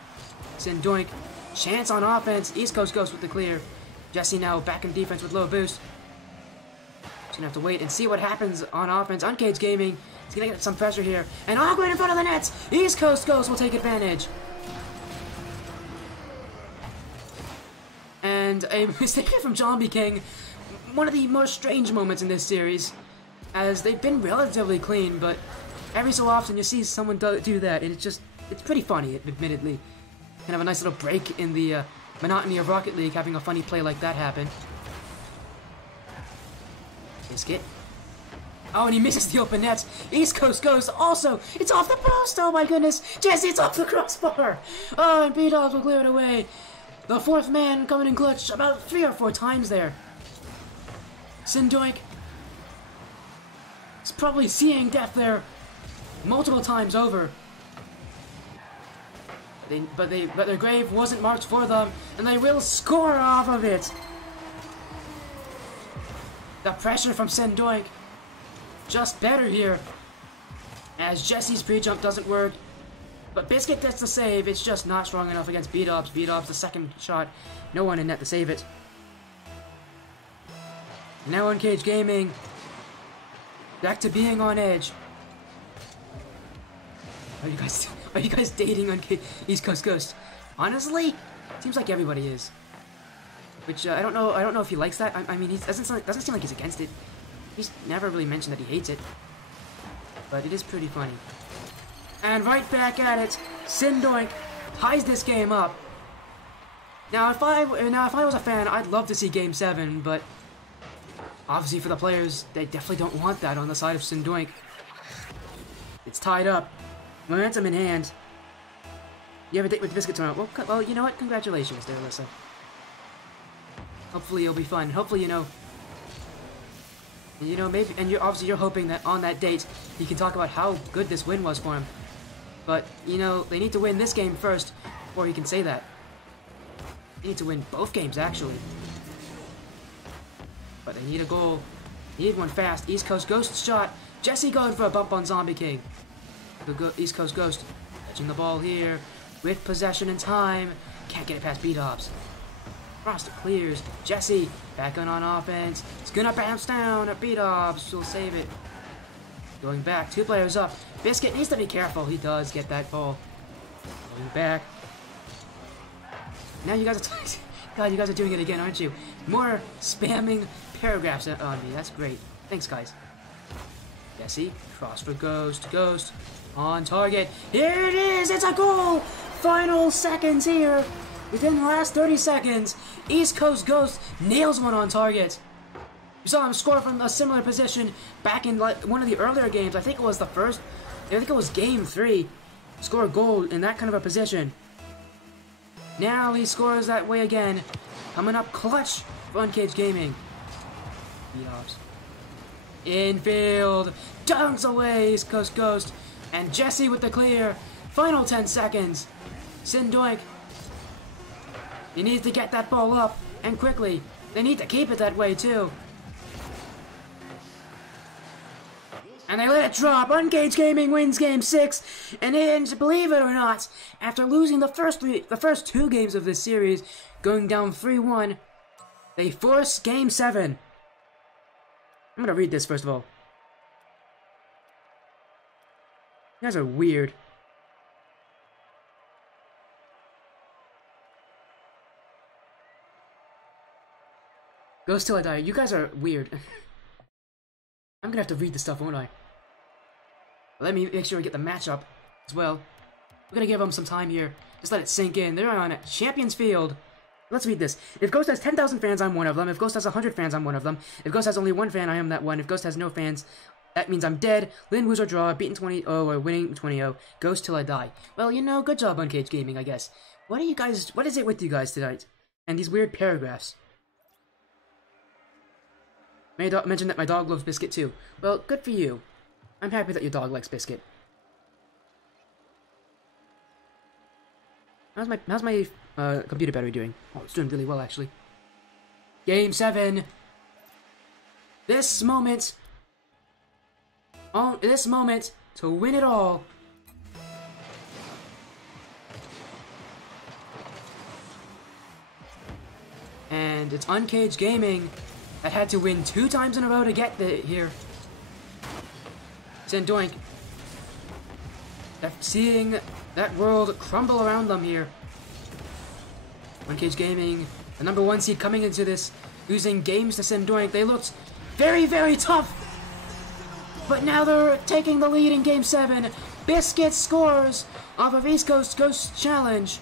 Synn Doink, chance on offense. East Coast Ghost with the clear. Jesse now back in defense with low boost. Just gonna have to wait and see what happens on offense. Uncaged Gaming is gonna get some pressure here, and awkward in front of the nets. East Coast Ghost will take advantage. And a mistake from Zombie King. One of the more strange moments in this series, as they've been relatively clean, but every so often you see someone do that, and it's pretty funny, admittedly. Kind of a nice little break in the monotony of Rocket League, having a funny play like that happen. Biscuit. Oh, and he misses the open nets. East Coast Ghost also. It's off the post. Oh my goodness. Jesse, it's off the crossbar. Oh, and B-Dobs will clear it away. The fourth man coming in clutch about 3 or 4 times there. Synn Doink is probably seeing death there multiple times over. But their grave wasn't marked for them, and they will score off of it. The pressure from Synn Doink just better here, as Jesse's pre-jump doesn't work. But Biscuit gets the save. It's just not strong enough against B-Dobs. B-Dobs the second shot. No one in net to save it. And now Uncaged Gaming back to being on edge. Are you guys dating on East Coast Ghost? Honestly, seems like everybody is. which I don't know. I don't know if he likes that. I mean, he doesn't seem like he's against it. He's never really mentioned that he hates it, but it is pretty funny. And right back at it, Synn Doink ties this game up. Now, if I was a fan, I'd love to see Game 7, but obviously for the players, they definitely don't want that on the side of Synn Doink. It's tied up, momentum in hand. You have a date with Biscuit tomorrow. Well, you know what? Congratulations there, Alyssa. Hopefully it'll be fun. Hopefully, maybe, and you're hoping that on that date, he can talk about how good this win was for him. But, they need to win this game first before he can say that. They need to win both games, actually. But they need a goal. They need one fast. East Coast Ghost shot. Jesse going for a bump on Zombie King. The East Coast Ghost catching the ball here with possession and time. Can't get it past B-Dobbs. Frost clears. Jesse back on offense. It's gonna bounce down at B-Dobbs. She'll save it. Going back. 2 players up. Biscuit needs to be careful. He does get that ball. Going back. Now you guys are God, you guys are doing it again, aren't you? More spamming paragraphs on me. That's great. Thanks, guys. Jesse, cross for Ghost. Ghost on target. Here it is. It's a goal. Final seconds here. Within the last 30 seconds, East Coast Ghost nails one on target. We saw him score from a similar position back in one of the earlier games. I think it was Game 3. Score a goal in that kind of a position. Now he scores that way again. Coming up clutch for UncagedGaming. B-Dobbs. Infield. Dunks away East Coast Ghost. And Jesse with the clear. Final 10 seconds. Synn Doink. He needs to get that ball up. And quickly. They need to keep it that way too. And they let it drop. UncagedGaming wins Game 6. And believe it or not, after losing the first 2 games of this series, going down 3-1, they force Game 7. I'm gonna read this first of all. You guys are weird. Goes till I die. You guys are weird. I'm gonna have to read this stuff, won't I? Let me make sure I get the matchup as well. We're gonna give them some time here. Just let it sink in. They're on Champions Field. Let's read this. If Ghost has 10,000 fans, I'm one of them. If Ghost has 100 fans, I'm one of them. If Ghost has only 1 fan, I am that one. If Ghost has no fans, that means I'm dead. Win, lose, or draw. Beaten 20-0 or winning 20-0. Ghost till I die. Well, good job, UncagedGaming, I guess. What is it with you guys tonight? And these weird paragraphs. Mentioned that my dog loves Biscuit too. Well, good for you. I'm happy that your dog likes Biscuit. How's my computer battery doing? Oh, it's doing really well, actually. Game 7. This moment to win it all. And it's UncagedGaming that had to win 2 times in a row to get here. Synn Doink. Seeing that world crumble around them here. UncagedGaming, the number 1 seed coming into this, losing games to Synn Doink. They looked very, very tough. But now they're taking the lead in Game 7. Biscuit scores off of East Coast Ghost Challenge.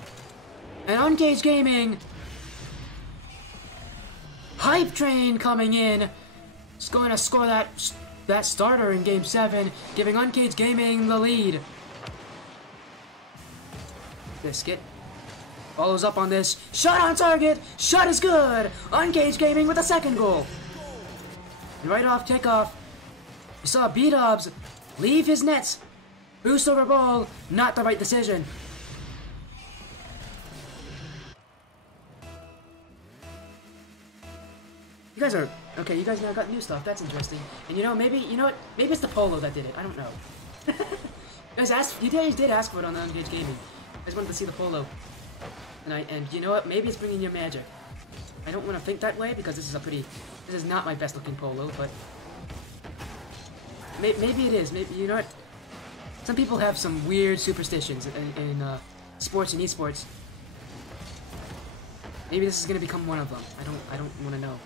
And UncagedGaming, Hype Train coming in. Is going to score that starter in Game 7, giving UncagedGaming the lead. Biscuit follows up on this. Shot on target. Shot is good. UncagedGaming with a 2nd goal. And right off kickoff, we saw B-Dobbs leave his nets. Boost over ball. Not the right decision. You guys are okay. You guys now got new stuff. That's interesting. And maybe it's the polo that did it. I don't know. You guys did ask for it on the UncagedGaming. I just wanted to see the polo. And you know what? Maybe it's bringing you magic. I don't want to think that way because this is not my best looking polo, but maybe it is. Maybe, you know what? Some people have some weird superstitions in sports and esports. Maybe this is gonna become one of them. I don't want to know.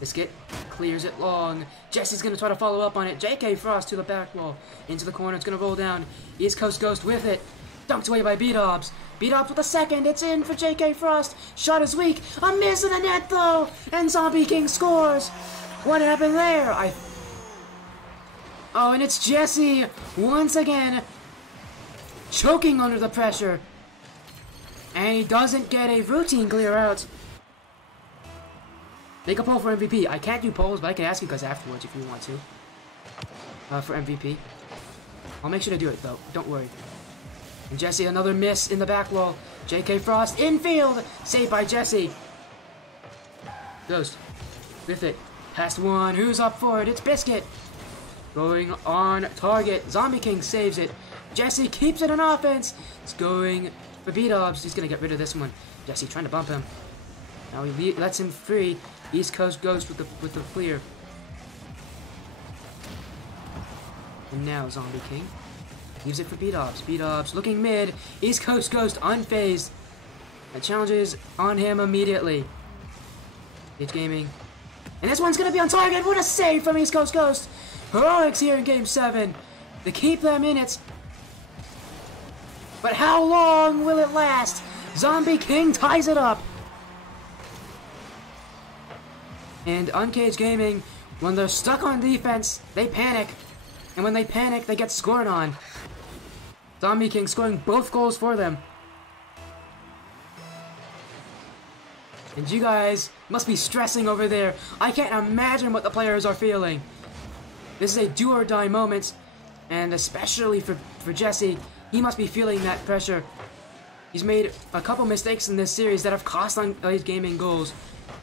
Biscuit clears it long. Jesse's gonna try to follow up on it. JK Frost to the back wall. Into the corner. It's gonna roll down. East Coast Ghost with it. Dunked away by B-Dobs. B-Dobs with a second. It's in for JK Frost. Shot is weak. A miss in the net though. And Zombie King scores. What happened there? Oh, and it's Jesse once again choking under the pressure. And he doesn't get a routine clear out. Make a poll for MVP. I can't do polls, but I can ask you guys afterwards if you want to. For MVP. I'll make sure to do it, though. Don't worry. And Jesse, another miss in the back wall. JK Frost, infield! Saved by Jesse. Ghost. With it. Past one. Who's up for it? It's Biscuit. Going on target. Zombie King saves it. Jesse keeps it on offense. It's going for B-Dobs. He's going to get rid of this one. Jesse trying to bump him. Now he lets him free. East Coast Ghost with the clear. And now Zombie King leaves it for B-Dobs. B-Dobs looking mid. East Coast Ghost unfazed. And challenges on him immediately. UncagedGaming. And this one's going to be on target. What a save from East Coast Ghost. Heroics here in Game 7 to keep them in it. But how long will it last? Zombie King ties it up. And UncagedGaming, when they're stuck on defense, they panic. And when they panic, they get scored on. Zombie King scoring both goals for them. And you guys must be stressing over there. I can't imagine what the players are feeling. This is a do-or-die moment. And especially for Jesse, he must be feeling that pressure. He's made a couple mistakes in this series that have cost UncagedGaming goals.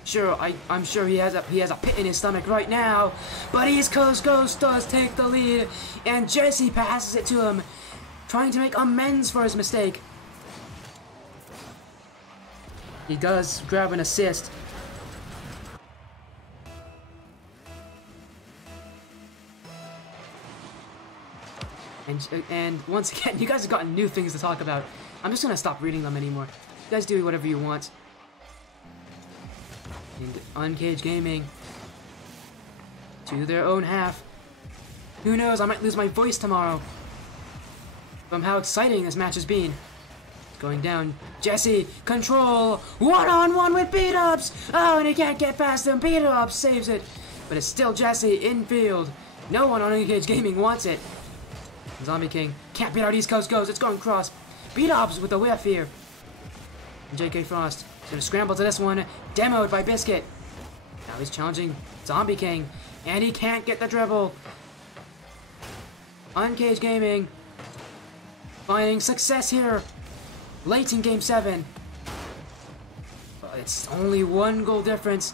Sure, I'm sure he has a pit in his stomach right now, but East Coast Ghost does take the lead, and Jesse passes it to him, trying to make amends for his mistake. He does grab an assist. And once again, you guys have gotten new things to talk about. I'm just gonna stop reading them anymore. You guys do whatever you want. And UncagedGaming to their own half. Who knows, I might lose my voice tomorrow from how exciting this match has been. Going down, Jesse, control, one-on-one with B-Dobs. Oh, and he can't get past him. B-Dobs saves it, but it's still Jesse infield. No one on UncagedGaming wants it. Zombie King can't beat out East Coast Ghost. It's going cross. B-Dobs with the whiff here. And JK Frost is going to scramble to this one. Demoed by Biscuit. Now he's challenging Zombie King. And he can't get the dribble. UncagedGaming finding success here. Late in Game 7. But it's only one goal difference.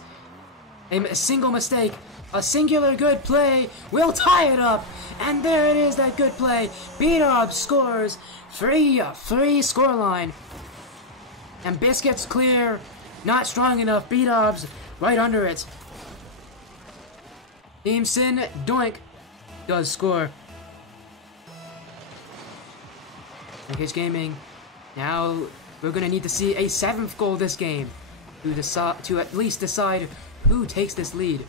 A single mistake. A singular good play will tie it up. And there it is, that good play. B-Dobs scores. 3-3 scoreline. And Biscuit's clear. Not strong enough. B-Dobs right under it. Team Synn, Doink does score. UncagedGaming. Now we're going to need to see a 7th goal this game to at least decide who takes this lead.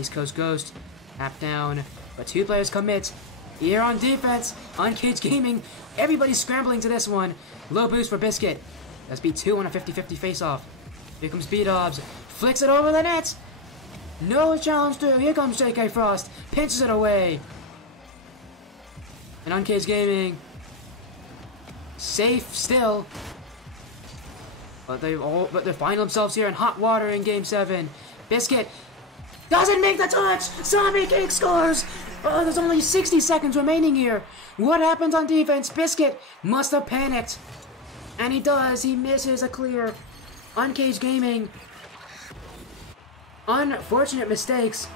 East Coast Ghost, tap down, but 2 players commit. Here on defense, UncagedGaming, everybody's scrambling to this one. Low boost for Biscuit. That's B2 on a 50-50 face-off. Here comes B-Dobs, flicks it over the net. No challenge through. Here comes JK Frost, pinches it away. And UncagedGaming, safe still. But they find themselves here in hot water in Game 7. Biscuit doesn't make the touch! Zombie King scores! Oh, there's only 60 seconds remaining here. What happens on defense? Biscuit must have panicked. And he does. He misses a clear. UncagedGaming. Unfortunate mistakes.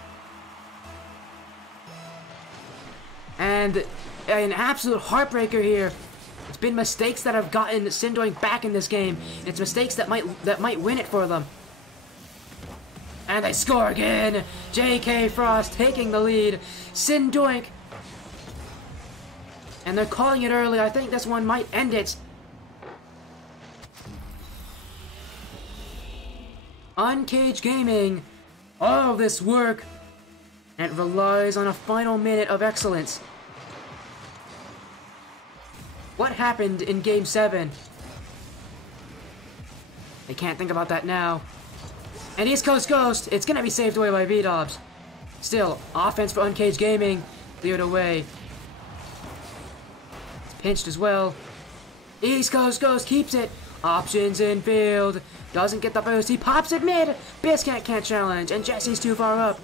And an absolute heartbreaker here. It's been mistakes that have gotten Synn Doink back in this game. It's mistakes that might win it for them. And they score again! JK Frost taking the lead. Synn Doink. And they're calling it early. I think this one might end it. Uncaged Gaming, all of this work, and it relies on a final minute of excellence. What happened in Game 7? They can't think about that now. And East Coast Ghost, it's gonna be saved away by B-Dobs. Still, offense for Uncaged Gaming, cleared away. It's pinched as well. East Coast Ghost keeps it. Options in field. Doesn't get the boost. He pops it mid. Biscat can't challenge, and Jesse's too far up.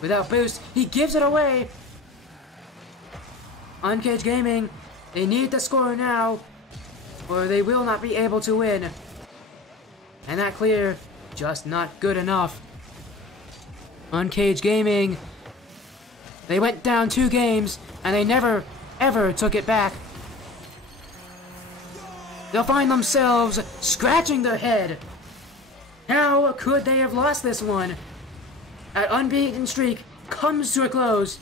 Without boost, he gives it away. Uncaged Gaming, they need the score now, or they will not be able to win. And that clear, just not good enough. Uncaged Gaming, they went down 2 games, and they never, ever took it back. They'll find themselves scratching their head. How could they have lost this one? An unbeaten streak comes to a close.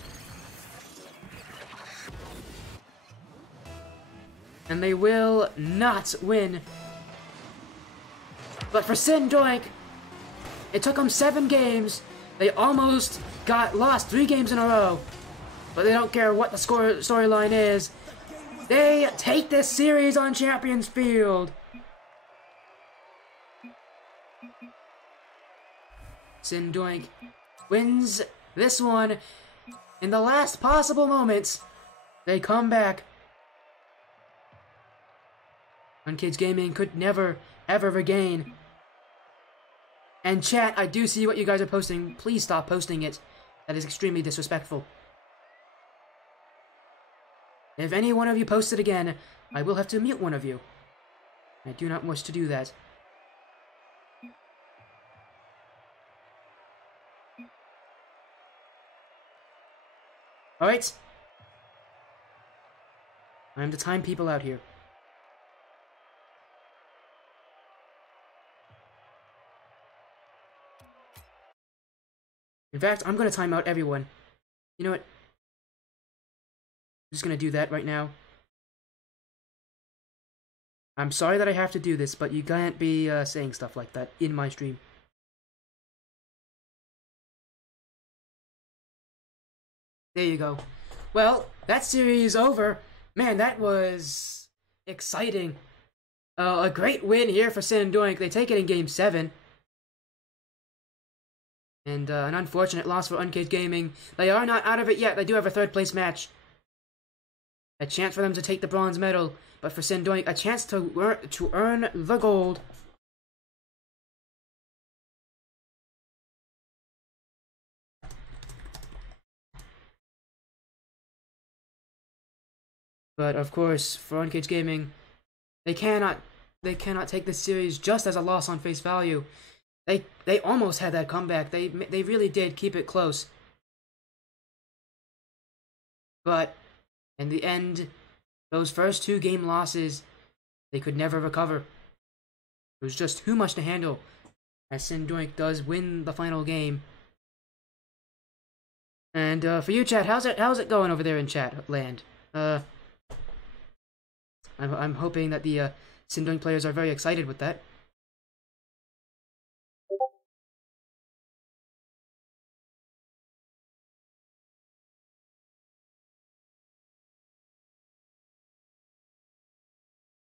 And they will not win. But for Synn Doink, it took them 7 games. They almost lost 3 games in a row. But they don't care what the storyline is. They take this series on Champions Field. Synn Doink wins this one in the last possible moments. They come back. Uncaged Gaming could never, ever regain. And chat, I do see what you guys are posting. Please stop posting it. That is extremely disrespectful. If any one of you post it again, I will have to mute one of you. I do not wish to do that. Alright. Time to time people out here. In fact, I'm gonna time out everyone. You know what? I'm just gonna do that right now. I'm sorry that I have to do this, but you can't be saying stuff like that in my stream. There you go. Well, that series is over. Man, that was exciting. A great win here for Synn and Doink. They take it in Game 7. And an unfortunate loss for Uncaged Gaming. They are not out of it yet. They do have a 3rd place match. A chance for them to take the bronze medal. But for Synn Doink, a chance to earn the gold. But of course, for Uncaged Gaming, they cannot take this series just as a loss on face value. They almost had that comeback. They really did keep it close. But in the end, those first 2 game losses, they could never recover. It was just too much to handle. As Synn Doink does win the final game. And for you, chat, how's it going over there in chat land? I'm hoping that the Synn Doink players are very excited with that.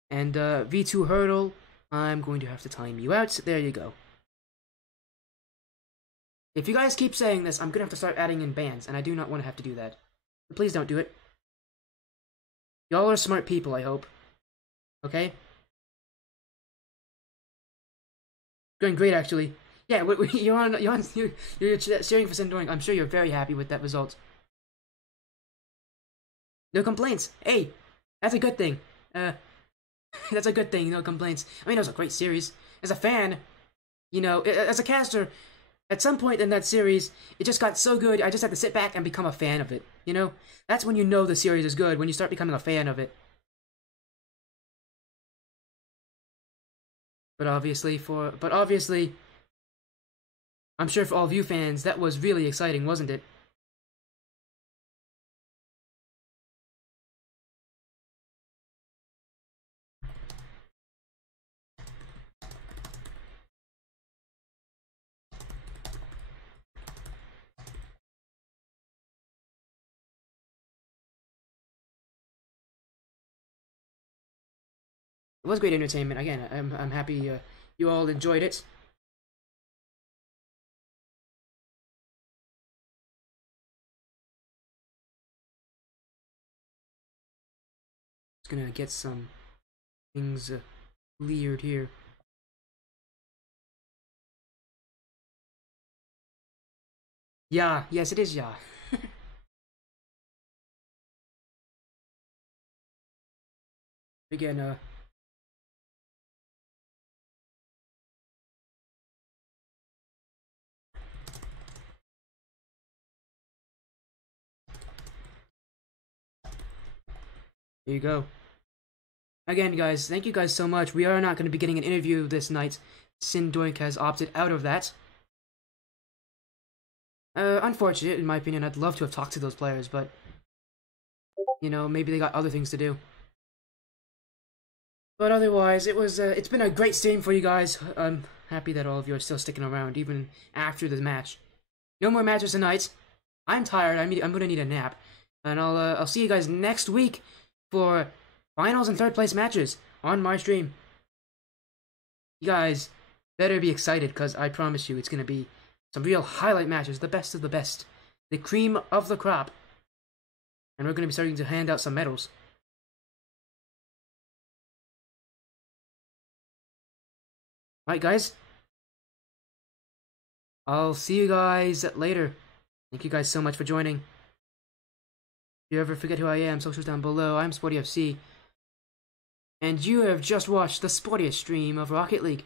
And V2 Hurdle, I'm going to have to time you out. There you go. If you guys keep saying this, I'm going to have to start adding in bans, and I do not want to have to do that. But please don't do it. Y'all are smart people, I hope. Okay? Going great, actually. Yeah, you're cheering for Synn Doink. I'm sure you're very happy with that result. No complaints. Hey, that's a good thing. That's a good thing, no complaints. I mean, it was a great series. As a fan, you know, as a caster, at some point in that series, it just got so good, I just had to sit back and become a fan of it, you know? That's when you know the series is good, when you start becoming a fan of it. But obviously, I'm sure for all of you fans, that was really exciting, wasn't it? It was great entertainment. Again, I'm happy you all enjoyed it. Just gonna get some things cleared here. Yeah, yes, it is. Yeah. Again, there you go. Again, guys, thank you guys so much. We are not going to be getting an interview this night. Synn Doink has opted out of that. Unfortunate, in my opinion. I'd love to have talked to those players, but you know, maybe they got other things to do. But otherwise, it's been a great stream for you guys. I'm happy that all of you are still sticking around, even after the match. No more matches tonight. I'm tired. I'm gonna need a nap, and I'll see you guys next week for finals and third place matches on my stream. You guys better be excited, because I promise you it's gonna be some real highlight matches, the best of the best, the cream of the crop, and we're gonna be starting to hand out some medals. Alright, guys. I'll see you guys later. Thank you guys so much for joining. If you ever forget who I am, socials down below. I'm SportyFC. And you have just watched the sportiest stream of Rocket League.